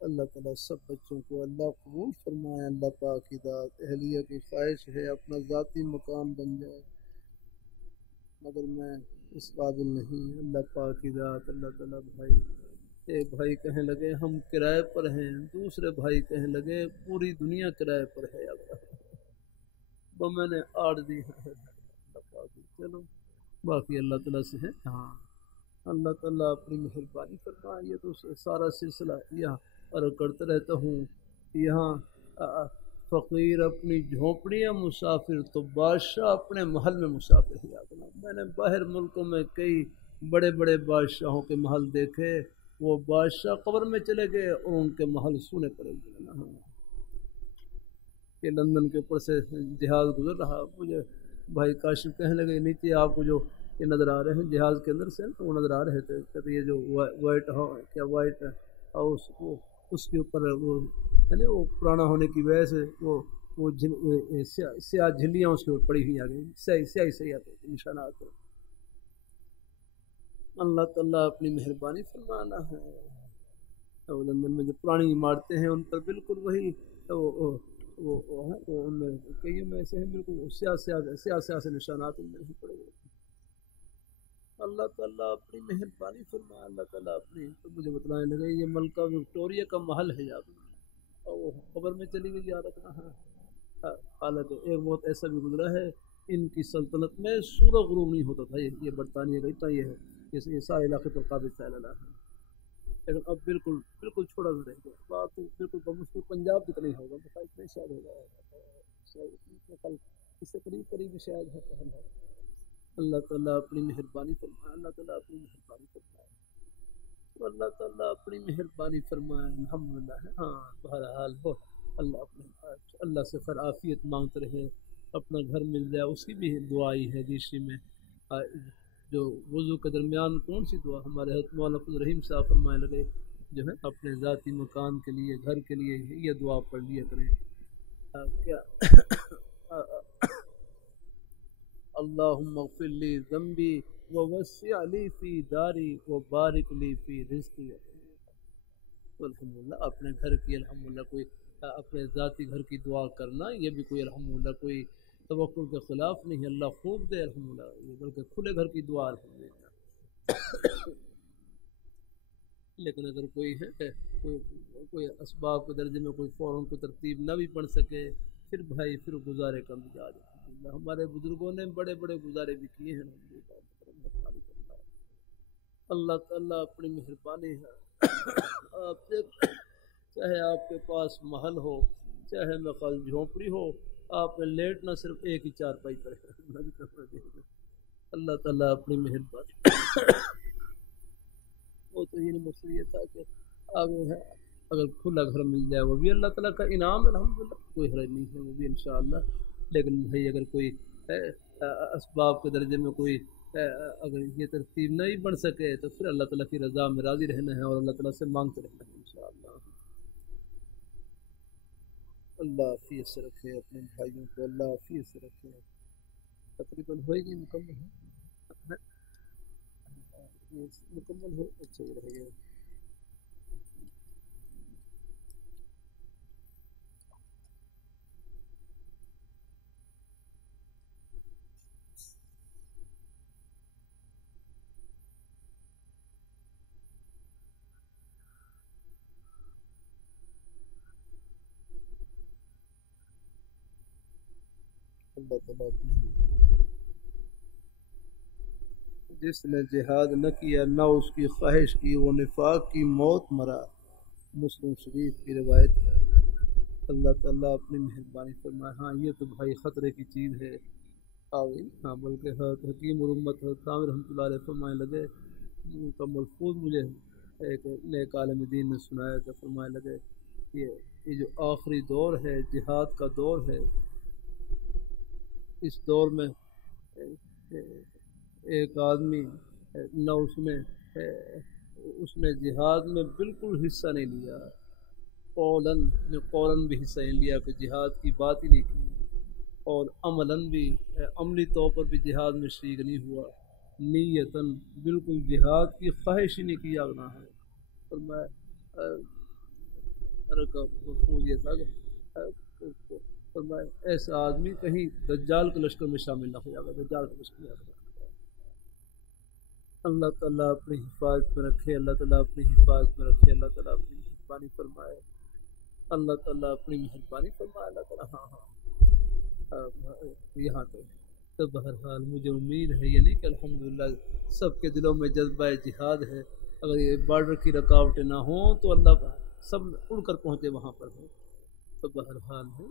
اللہ تعالیٰ سب بچوں کو اللہ قبول فرمائے، اللہ پاک ہدایت۔ اہلیہ کی خواہش ہے اپنا ذاتی مکان بن جائے، مگر میں اس قابل نہیں، اللہ پاک ہدایت۔ اللہ تعالیٰ ایک بھائی کہنے لگے ہم کرائے پر ہیں، دوسرے بھائی کہنے لگے پوری دنیا کرائے پر ہے، وہ میں نے آڑ دی ہے۔ چلو باقی اللہ تعالیٰ سے ہے۔ ہاں اللہ تعالیٰ اپنی مہربانی فرمائے۔ یہ تو سارا سلسلہ یہاں عرض کرتا رہتا ہوں، یہاں فقیر اپنی جھونپڑیاں مسافر تو بادشاہ اپنے محل میں مسافر ہی آگنا۔ میں نے باہر ملکوں میں کئی بڑے بڑے بادشاہوں کے محل دیکھے، وہ بادشاہ قبر میں چلے گئے اور ان کے محل سونے پڑے گئے۔ کہ لندن کے اوپر سے جہاز گزر رہا، مجھے بھائی کاشف کہنے لگے نیچے آپ کو جو یہ نظر آ رہے ہیں جہاز کے اندر سے، وہ نظر آ رہے تھے، کہتے یہ جو وائٹ ہاؤس وہ اس کے اوپر وہ یعنی وہ پرانا ہونے کی وجہ سے وہ سیاہ جھلیاں اس کے اوپر پڑی ہوئی آ گئی، سیاہی آتے نشانات۔ اللہ تعالیٰ اپنی مہربانی فرمانا ہے۔ لندن میں جو پرانی عمارتیں ہیں ان پر بالکل وہی ان میں کئی میں ایسے ہیں بالکل سیاہ سے نشانات ان میں نہیں پڑے گئے۔ اللہ تعالیٰ اپنی مہربانی فرمائے، اللہ تعالیٰ اپنی تو مجھے بتلانے لگے یہ ملکہ وکٹوریہ کا محل ہے یاد، اور وہ خبر میں چلی گئی یاد رکھنا ہے۔ حالانکہ ایک وقت ایسا بھی گزرا ہے ان کی سلطنت میں سورج غروب نہیں ہوتا تھا، یہ برطانیہ کا اتنا یہ ہے، یہ سارے علاقے پر قابل فعل اللہ ہے، لیکن اب بالکل بالکل چھوڑا سا رہ گیا، بات بالکل بمشکل پنجاب جتنا ہی ہوگا، اتنا شاید ہوگا، شاید اس سے قریب قریب شاید ہے۔ اللہ تعالیٰ اپنی مہربانی فرمائے، اللہ تعالیٰ اپنی مہربانی فرمائے، اللہ تعالیٰ اپنی مہربانی فرمائے، الحمدللہ ہے۔ ہاں بہرحال ہو، اللہ اپنے اللہ سے خیر عافیت مانگتے رہے، اپنا گھر مل جائے، اس کی بھی دعائی ہے حدیث میں، جو وضو کے درمیان کون سی دعا ہمارے حضرت مولانا عبد الرحیم صاحب فرمائے لگے جو ہے اپنے ذاتی مکان کے لیے، گھر کے لیے یہ دعا پڑھ لیا کریں، کیا اللہم اغفر لی ذنبی ووسع لی فی داری وبارک لی فی رزقی۔ الحمدللہ اپنے گھر کی الحمدللہ کوئی اپنے ذاتی گھر کی دعا کرنا، یہ بھی کوئی الحمدللہ کوئی توکل کے خلاف نہیں، اللہ خوب دے الحمدللہ، یہ بلکہ کھلے گھر کی دعا الحمدللہ۔ لیکن اگر کوئی ہے کوئی اسباب کے درجے میں کوئی فوراً کو ترتیب نہ بھی پڑھ سکے، پھر بھائی پھر گزارے کا مزاج ہے، ہمارے بزرگوں نے بڑے بڑے گزارے بھی کیے ہیں، اللہ تعالیٰ اپنی مہربانی ہے، آپ سے چاہے آپ کے پاس محل ہو، چاہے مقال جھونپڑی ہو، آپ نے لیٹنا صرف ایک ہی چارپائی پر ہے، اللہ تعالیٰ اپنی مہربانی۔ وہ تو یہ مقصد یہ تھا کہ آگے ہے اگر کھلا گھر مل جائے وہ بھی اللہ تعالیٰ کا انعام ہے، الحمدللہ کوئی حرج نہیں ہے، وہ بھی انشاءاللہ، لیکن بھائی اگر کوئی اسباب کے درجے میں کوئی اگر یہ ترتیب نہیں بن سکے تو پھر اللہ تعالیٰ کی رضا میں راضی رہنا ہے اور اللہ تعالیٰ سے مانگتے رہنا ہے انشاءاللہ۔ اللہ حافظ سے رکھے اپنے بھائیوں کو، اللہ حافظ سے رکھے، تقریباً ہوئے گی مکمل مکمل ہو، اچھا ہی رہے گا۔ اللہ تعالیٰ جس نے جہاد نہ کیا نہ اس کی خواہش کی وہ نفاق کی موت مرا، مسلم شریف کی روایت ہے۔ اللہ تعالیٰ اپنی مہربانی فرمائے۔ ہاں یہ تو بھائی خطرے کی چیز ہے، ہاں بلکہ حکیم اور امت کامل رحمۃ اللہ علیہ فرمائے لگے، ان کا ملفوظ مجھے ایک نیک عالم دین نے سنایا تھا، فرمائے لگے یہ جو آخری دور ہے جہاد کا دور ہے، اس دور میں ایک آدمی نہ اس نے جہاد میں بالکل حصہ نہیں لیا، قولاً بھی حصہ نہیں لیا کہ جہاد کی بات ہی نہیں کی، اور عملاً بھی عملی طور پر بھی جہاد میں شریک نہیں ہوا، نیتاً بالکل جہاد کی خواہش ہی نہیں کی آگنا ہے۔ اور میں یہ تھا کہ فرمایا ایسا آدمی کہیں دجال کے لشکر میں شامل نہ ہو جائے گا، دجال کے لشکر میں اللہ تعالیٰ اپنی حفاظت میں رکھے، اللہ تعالیٰ اپنی حفاظت میں رکھے، اللہ تعالیٰ اپنی مہربانی فرمائے، اللہ تعالیٰ اپنی مہربانی فرمائے، اللہ تعالیٰ ہاں یہاں تو بہرحال مجھے امید ہے یہ نہیں کہ الحمدللہ سب کے دلوں میں جذبہ جہاد ہے، اگر یہ بارڈر کی رکاوٹیں نہ ہوں تو اللہ سب اڑ کر پہنچے وہاں پر ہے، تو بہرحال ہے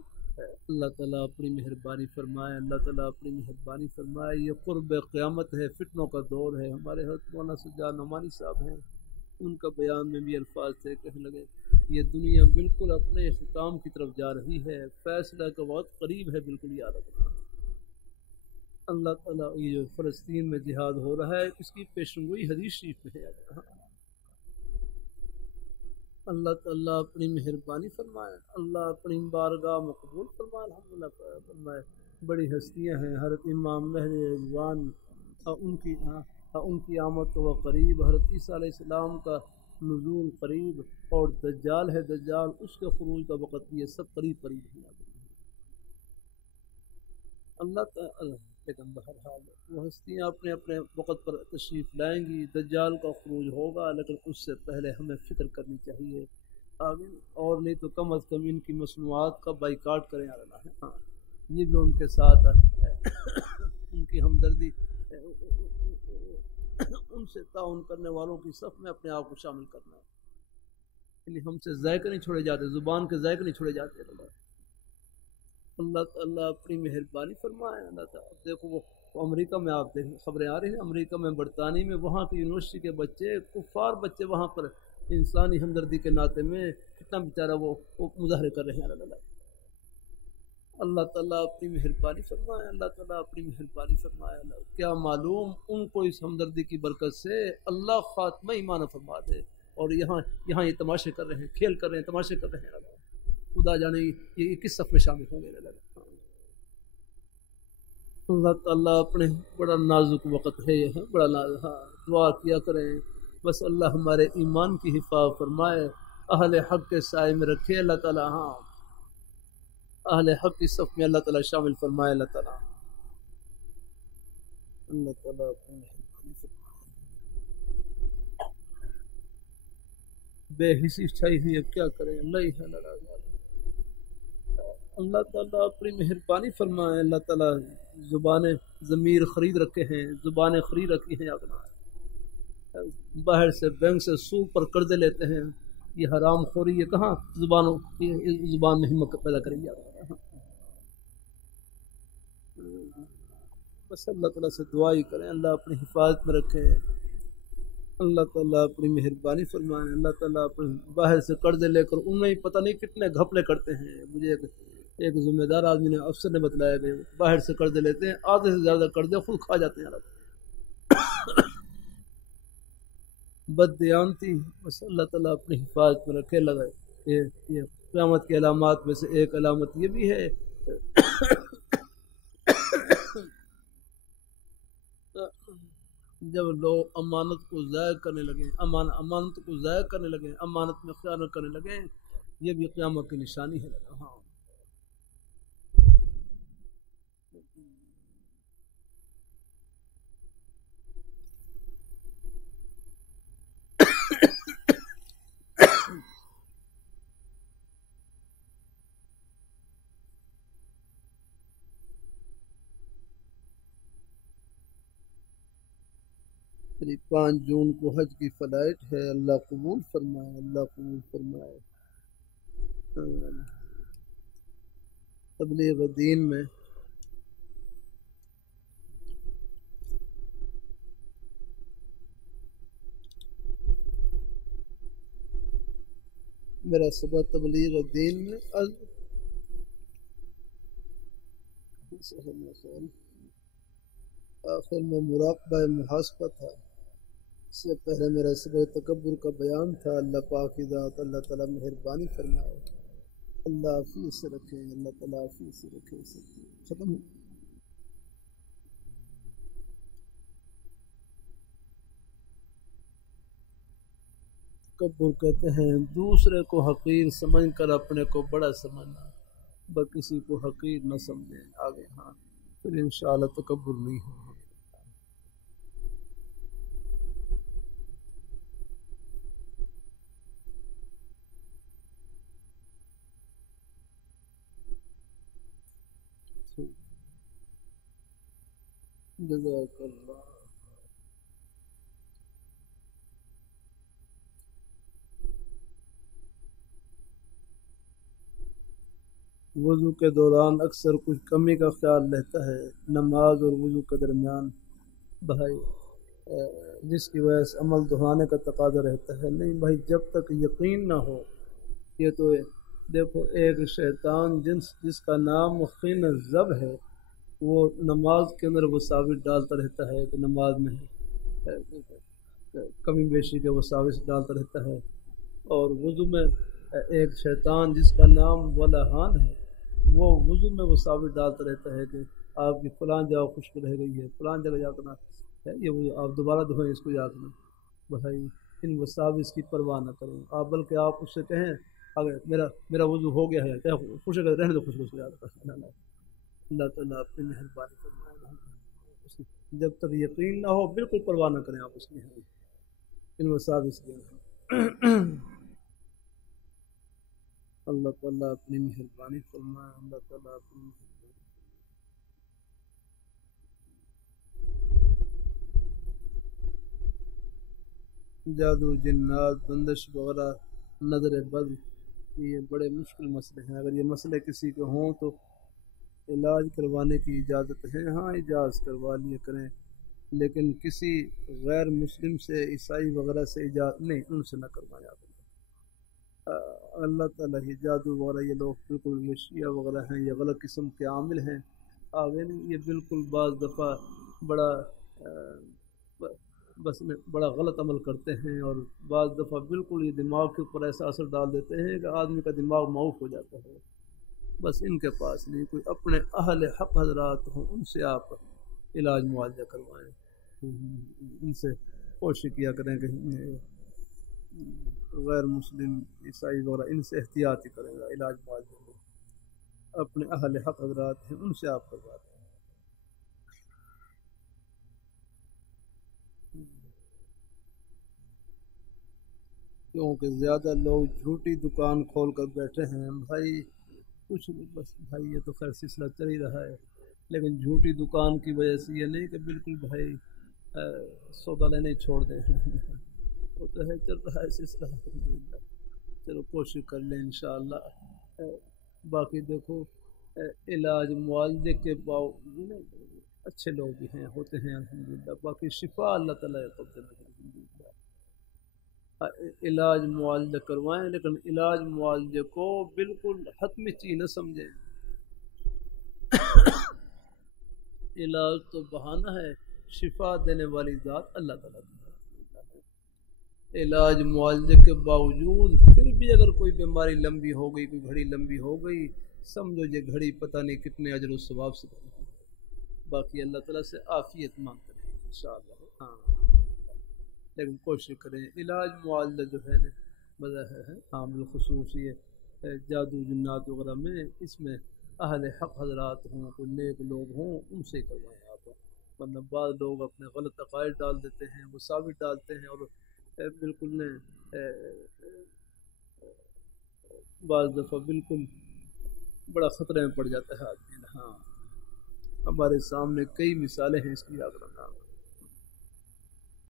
اللہ تعالیٰ اپنی مہربانی فرمائے، اللہ تعالیٰ اپنی مہربانی فرمائے۔ یہ قرب قیامت ہے، فتنوں کا دور ہے، ہمارے حضرت مولانا سجاد نعمانی صاحب ہیں، ان کا بیان میں بھی الفاظ تھے، کہنے لگے یہ دنیا بالکل اپنے اختتام کی طرف جا رہی ہے، فیصلہ کا وقت قریب ہے، بالکل یاد رکھنا۔ اللہ تعالیٰ یہ جو فلسطین میں جہاد ہو رہا ہے اس کی پیشنگوئی حدیث شریف میں ہے، اللہ تعالیٰ اپنی مہربانی فرمائے، اللہ اپنی بارگاہ مقبول فرمائے، الحمدللہ فرمائے۔ بڑی ہستیاں ہیں، حضرت امام مہدی رضوان ان کی آمد تو وہ قریب، حضرت عیسیٰ علیہ السلام کا نزول قریب، اور دجال ہے، دجال اس کے خروج کا وقت بھی ہے، سب قریب قریب ہے۔ اللہ تعالیٰ لیکن بہرحال وہ ہستیاں اپنے اپنے وقت پر تشریف لائیں گی، دجال کا خروج ہوگا، لیکن اس سے پہلے ہمیں فکر کرنی چاہیے آگے، اور نہیں تو کم از کم ان کی مصنوعات کا بائیکاٹ کریں اللہ ہے، ہاں یہ بھی ان کے ساتھ ان کی ہمدردی، ان سے تعاون کرنے والوں کی صف میں اپنے آپ کو شامل کرنا ہے، یعنی ہم سے ذائقے نہیں چھوڑے جاتے، زبان کے ذائقے نہیں چھوڑے جاتے، اللہ تعالیٰ اپنی مہربانی فرمائے۔ اللہ تعالیٰ دیکھو وہ امریکہ میں آپ دیکھیں خبریں آ رہی ہیں، امریکہ میں برطانیہ میں وہاں کی یونیورسٹی کے بچے کفار بچے وہاں پر انسانی ہمدردی کے ناطے میں کتنا بیچارہ وہ مظاہرے کر رہے ہیں۔ اللہ تعالیٰ اپنی مہربانی فرمائے، اللہ تعالیٰ اپنی مہربانی فرمائے، اللہ کیا معلوم ان کو اس ہمدردی کی برکت سے اللہ خاتمہ ایمان فرما دے، اور یہاں یہ تماشے کر رہے ہیں، کھیل کر رہے ہیں، تماشے کر رہے ہیں، خدا جانے یہ کس صف میں شامل ہوں گے۔ اللہ تعالیٰ اپنے بڑا نازک وقت ہے یہ، بڑا نازک، ہاں دعا کیا کریں بس اللہ ہمارے ایمان کی حفاظت فرمائے، اہل حق کے سائے میں رکھے اللہ تعالیٰ، ہاں اہل حق کی صف میں اللہ تعالیٰ شامل فرمائے، اللہ تعالیٰ بے حسی چھائی ہوئی ہے، کیا کریں، اللہ تعالیٰ اپنی مہربانی فرمائے، اللہ تعالیٰ زبانیں ضمیر خرید رکھے ہیں، زبانیں خرید رکھی ہیں، باہر سے بینک سے سود پر قرضے لیتے ہیں، یہ حرام خوری، یہ کہاں زبان میں ہمت پیدا کریں گے، بس اللہ تعالیٰ سے دعائی کریں، اللہ اپنی حفاظت میں رکھے، اللہ تعالیٰ اپنی مہربانی فرمائے، اللہ تعالیٰ اپنے باہر سے قرضے لے کر ان میں پتہ نہیں کتنے گھپلے کرتے ہیں، مجھے ایک ذمہ دار آدمی نے افسر نے بتلایا کہ باہر سے قرضے لیتے ہیں، آدھے سے زیادہ قرضے خود کھا جاتے ہیں، بددیانتی، بس اللہ تعالیٰ اپنی حفاظت میں رکھے، لگائے یہ قیامت کی علامات میں سے ایک علامت یہ بھی ہے جب لوگ امانت کو ضائع کرنے لگیں، امانت کو ضائع کرنے لگیں، امانت میں خیانت کرنے لگیں، یہ بھی قیامت کی نشانی ہے، ہاں میری 5 جون کو حج کی فلائٹ ہے، اللہ قبول فرمائے، اللہ قبول فرمائے۔ تبلیغ دین میں میرا صبح تبلیغ دین میں آخر میں مراقبہ محاسبہ تھا، اس سے پہلے میرا صبح تکبر کا بیان تھا، اللہ پاک کی ذات اللہ تعالیٰ مہربانی فرمائے، اللہ حافظ سے رکھے، اللہ تعالیٰ حافظ سے رکھے، ختم۔ تکبر کہتے ہیں دوسرے کو حقیر سمجھ کر اپنے کو بڑا سمجھنا، بس کسی کو حقیر نہ سمجھیں، آگے ہاں پھر انشاءاللہ تکبر نہیں ہوگا۔ جزاک اللہ۔ وضو کے دوران اکثر کچھ کمی کا خیال رہتا ہے نماز اور وضو کے درمیان بھائی، جس کی وجہ سے عمل دہرانے کا تقاضا رہتا ہے، نہیں بھائی جب تک یقین نہ ہو، یہ تو دیکھو ایک شیطان جس کا نام خین ضب ہے، وہ نماز کے اندر وساوس ڈالتا رہتا ہے کہ نماز میں کمی بیشی کے وساوس ڈالتا رہتا ہے، اور وضو میں ایک شیطان جس کا نام ولہان ہے، وہ وضو میں وساوس ڈالتا رہتا ہے کہ آپ کی فلاں جگہ خشک رہ گئی ہے، فلاں جگہ جا کرنا یہ آپ دوبارہ دھوئیں اس کو جا کرنا، بھائی ان وساوس کی پرواہ نہ کریں آپ، بلکہ آپ اس سے کہیں اگر میرا وضو ہو گیا ہے خشک رہنے دو، خشک سے یاد کرنا، اللہ تعالیٰ اپنی مہربانی فرمائے۔ جب تک یقین نہ ہو بالکل پرواہ نہ کریں آپ اس کی ان مسائل کے اللہ تعالیٰ اپنی مہربانی فرمائے اللہ تعالیٰ اپنی جادو جنات بندش وغیرہ نظر بد یہ بڑے مشکل مسئلے ہیں اگر یہ مسئلے کسی کے ہوں تو علاج کروانے کی اجازت ہے ہاں اجازت کروا لیے کریں لیکن کسی غیر مسلم سے عیسائی وغیرہ سے اجازت نہیں ان سے نہ کروائیں آپ اللہ تعالیٰ ہی جادو وغیرہ یہ لوگ بالکل یہ شیعہ وغیرہ ہیں یہ غلط قسم کے عامل ہیں آگے نہیں یہ بالکل بعض دفعہ بڑا بس میں بڑا غلط عمل کرتے ہیں اور بعض دفعہ بالکل یہ دماغ کے اوپر ایسا اثر ڈال دیتے ہیں کہ آدمی کا دماغ معوف ہو جاتا ہے بس ان کے پاس نہیں کوئی اپنے اہل حق حضرات ہوں ان سے آپ علاج معالجہ کروائیں ان سے کوشش کیا کریں کہ غیر مسلم عیسائی وغیرہ ان سے احتیاط ہی کرے گا علاج معالجہ میں اپنے اہل حق حضرات ہیں ان سے آپ کرواتے ہیں کیونکہ زیادہ لوگ جھوٹی دکان کھول کر بیٹھے ہیں بھائی کچھ بس بھائی یہ تو خیر سلسلہ چل ہی رہا ہے لیکن جھوٹی دکان کی وجہ سے یہ نہیں کہ بالکل بھائی سودا لینے چھوڑ دیں وہ تو ہے چل رہا ہے سلسلہ چلو کوشش کر لیں انشاءاللہ باقی دیکھو علاج معالجے کے باوجود اچھے لوگ بھی ہیں ہوتے ہیں الحمدللہ باقی شفا اللہ تعالیٰ قبضے میں الحمدللہ علاج معالجہ کروائیں لیکن علاج معالجے کو بالکل حتمی چیز نہ سمجھیں علاج تو بہانہ ہے شفا دینے والی ذات اللہ تعالیٰ کی علاج معالجے کے باوجود پھر بھی اگر کوئی بیماری لمبی ہو گئی کوئی گھڑی لمبی ہو گئی سمجھو یہ گھڑی پتہ نہیں کتنے اجر و ثواب سے بنی باقی اللہ تعالیٰ سے عافیت مانگتے ہیں انشاءاللہ ہاں لیکن کوشش کریں علاج معالجہ جو ہے نا مظاہر ہے ہاں بالخصوص یہ جادو جنات وغیرہ میں اس میں اہل حق حضرات ہوں کوئی نیک لوگ ہوں ان سے کروائیں آپ ورنہ بعض لوگ اپنے غلط عقائد ڈال دیتے ہیں وہ ثابت ڈالتے ہیں اور بالکل بعض دفعہ بالکل بڑا خطرے میں پڑ جاتا ہے آدمی ہاں ہمارے سامنے کئی مثالیں ہیں اس کی یاد رکھنا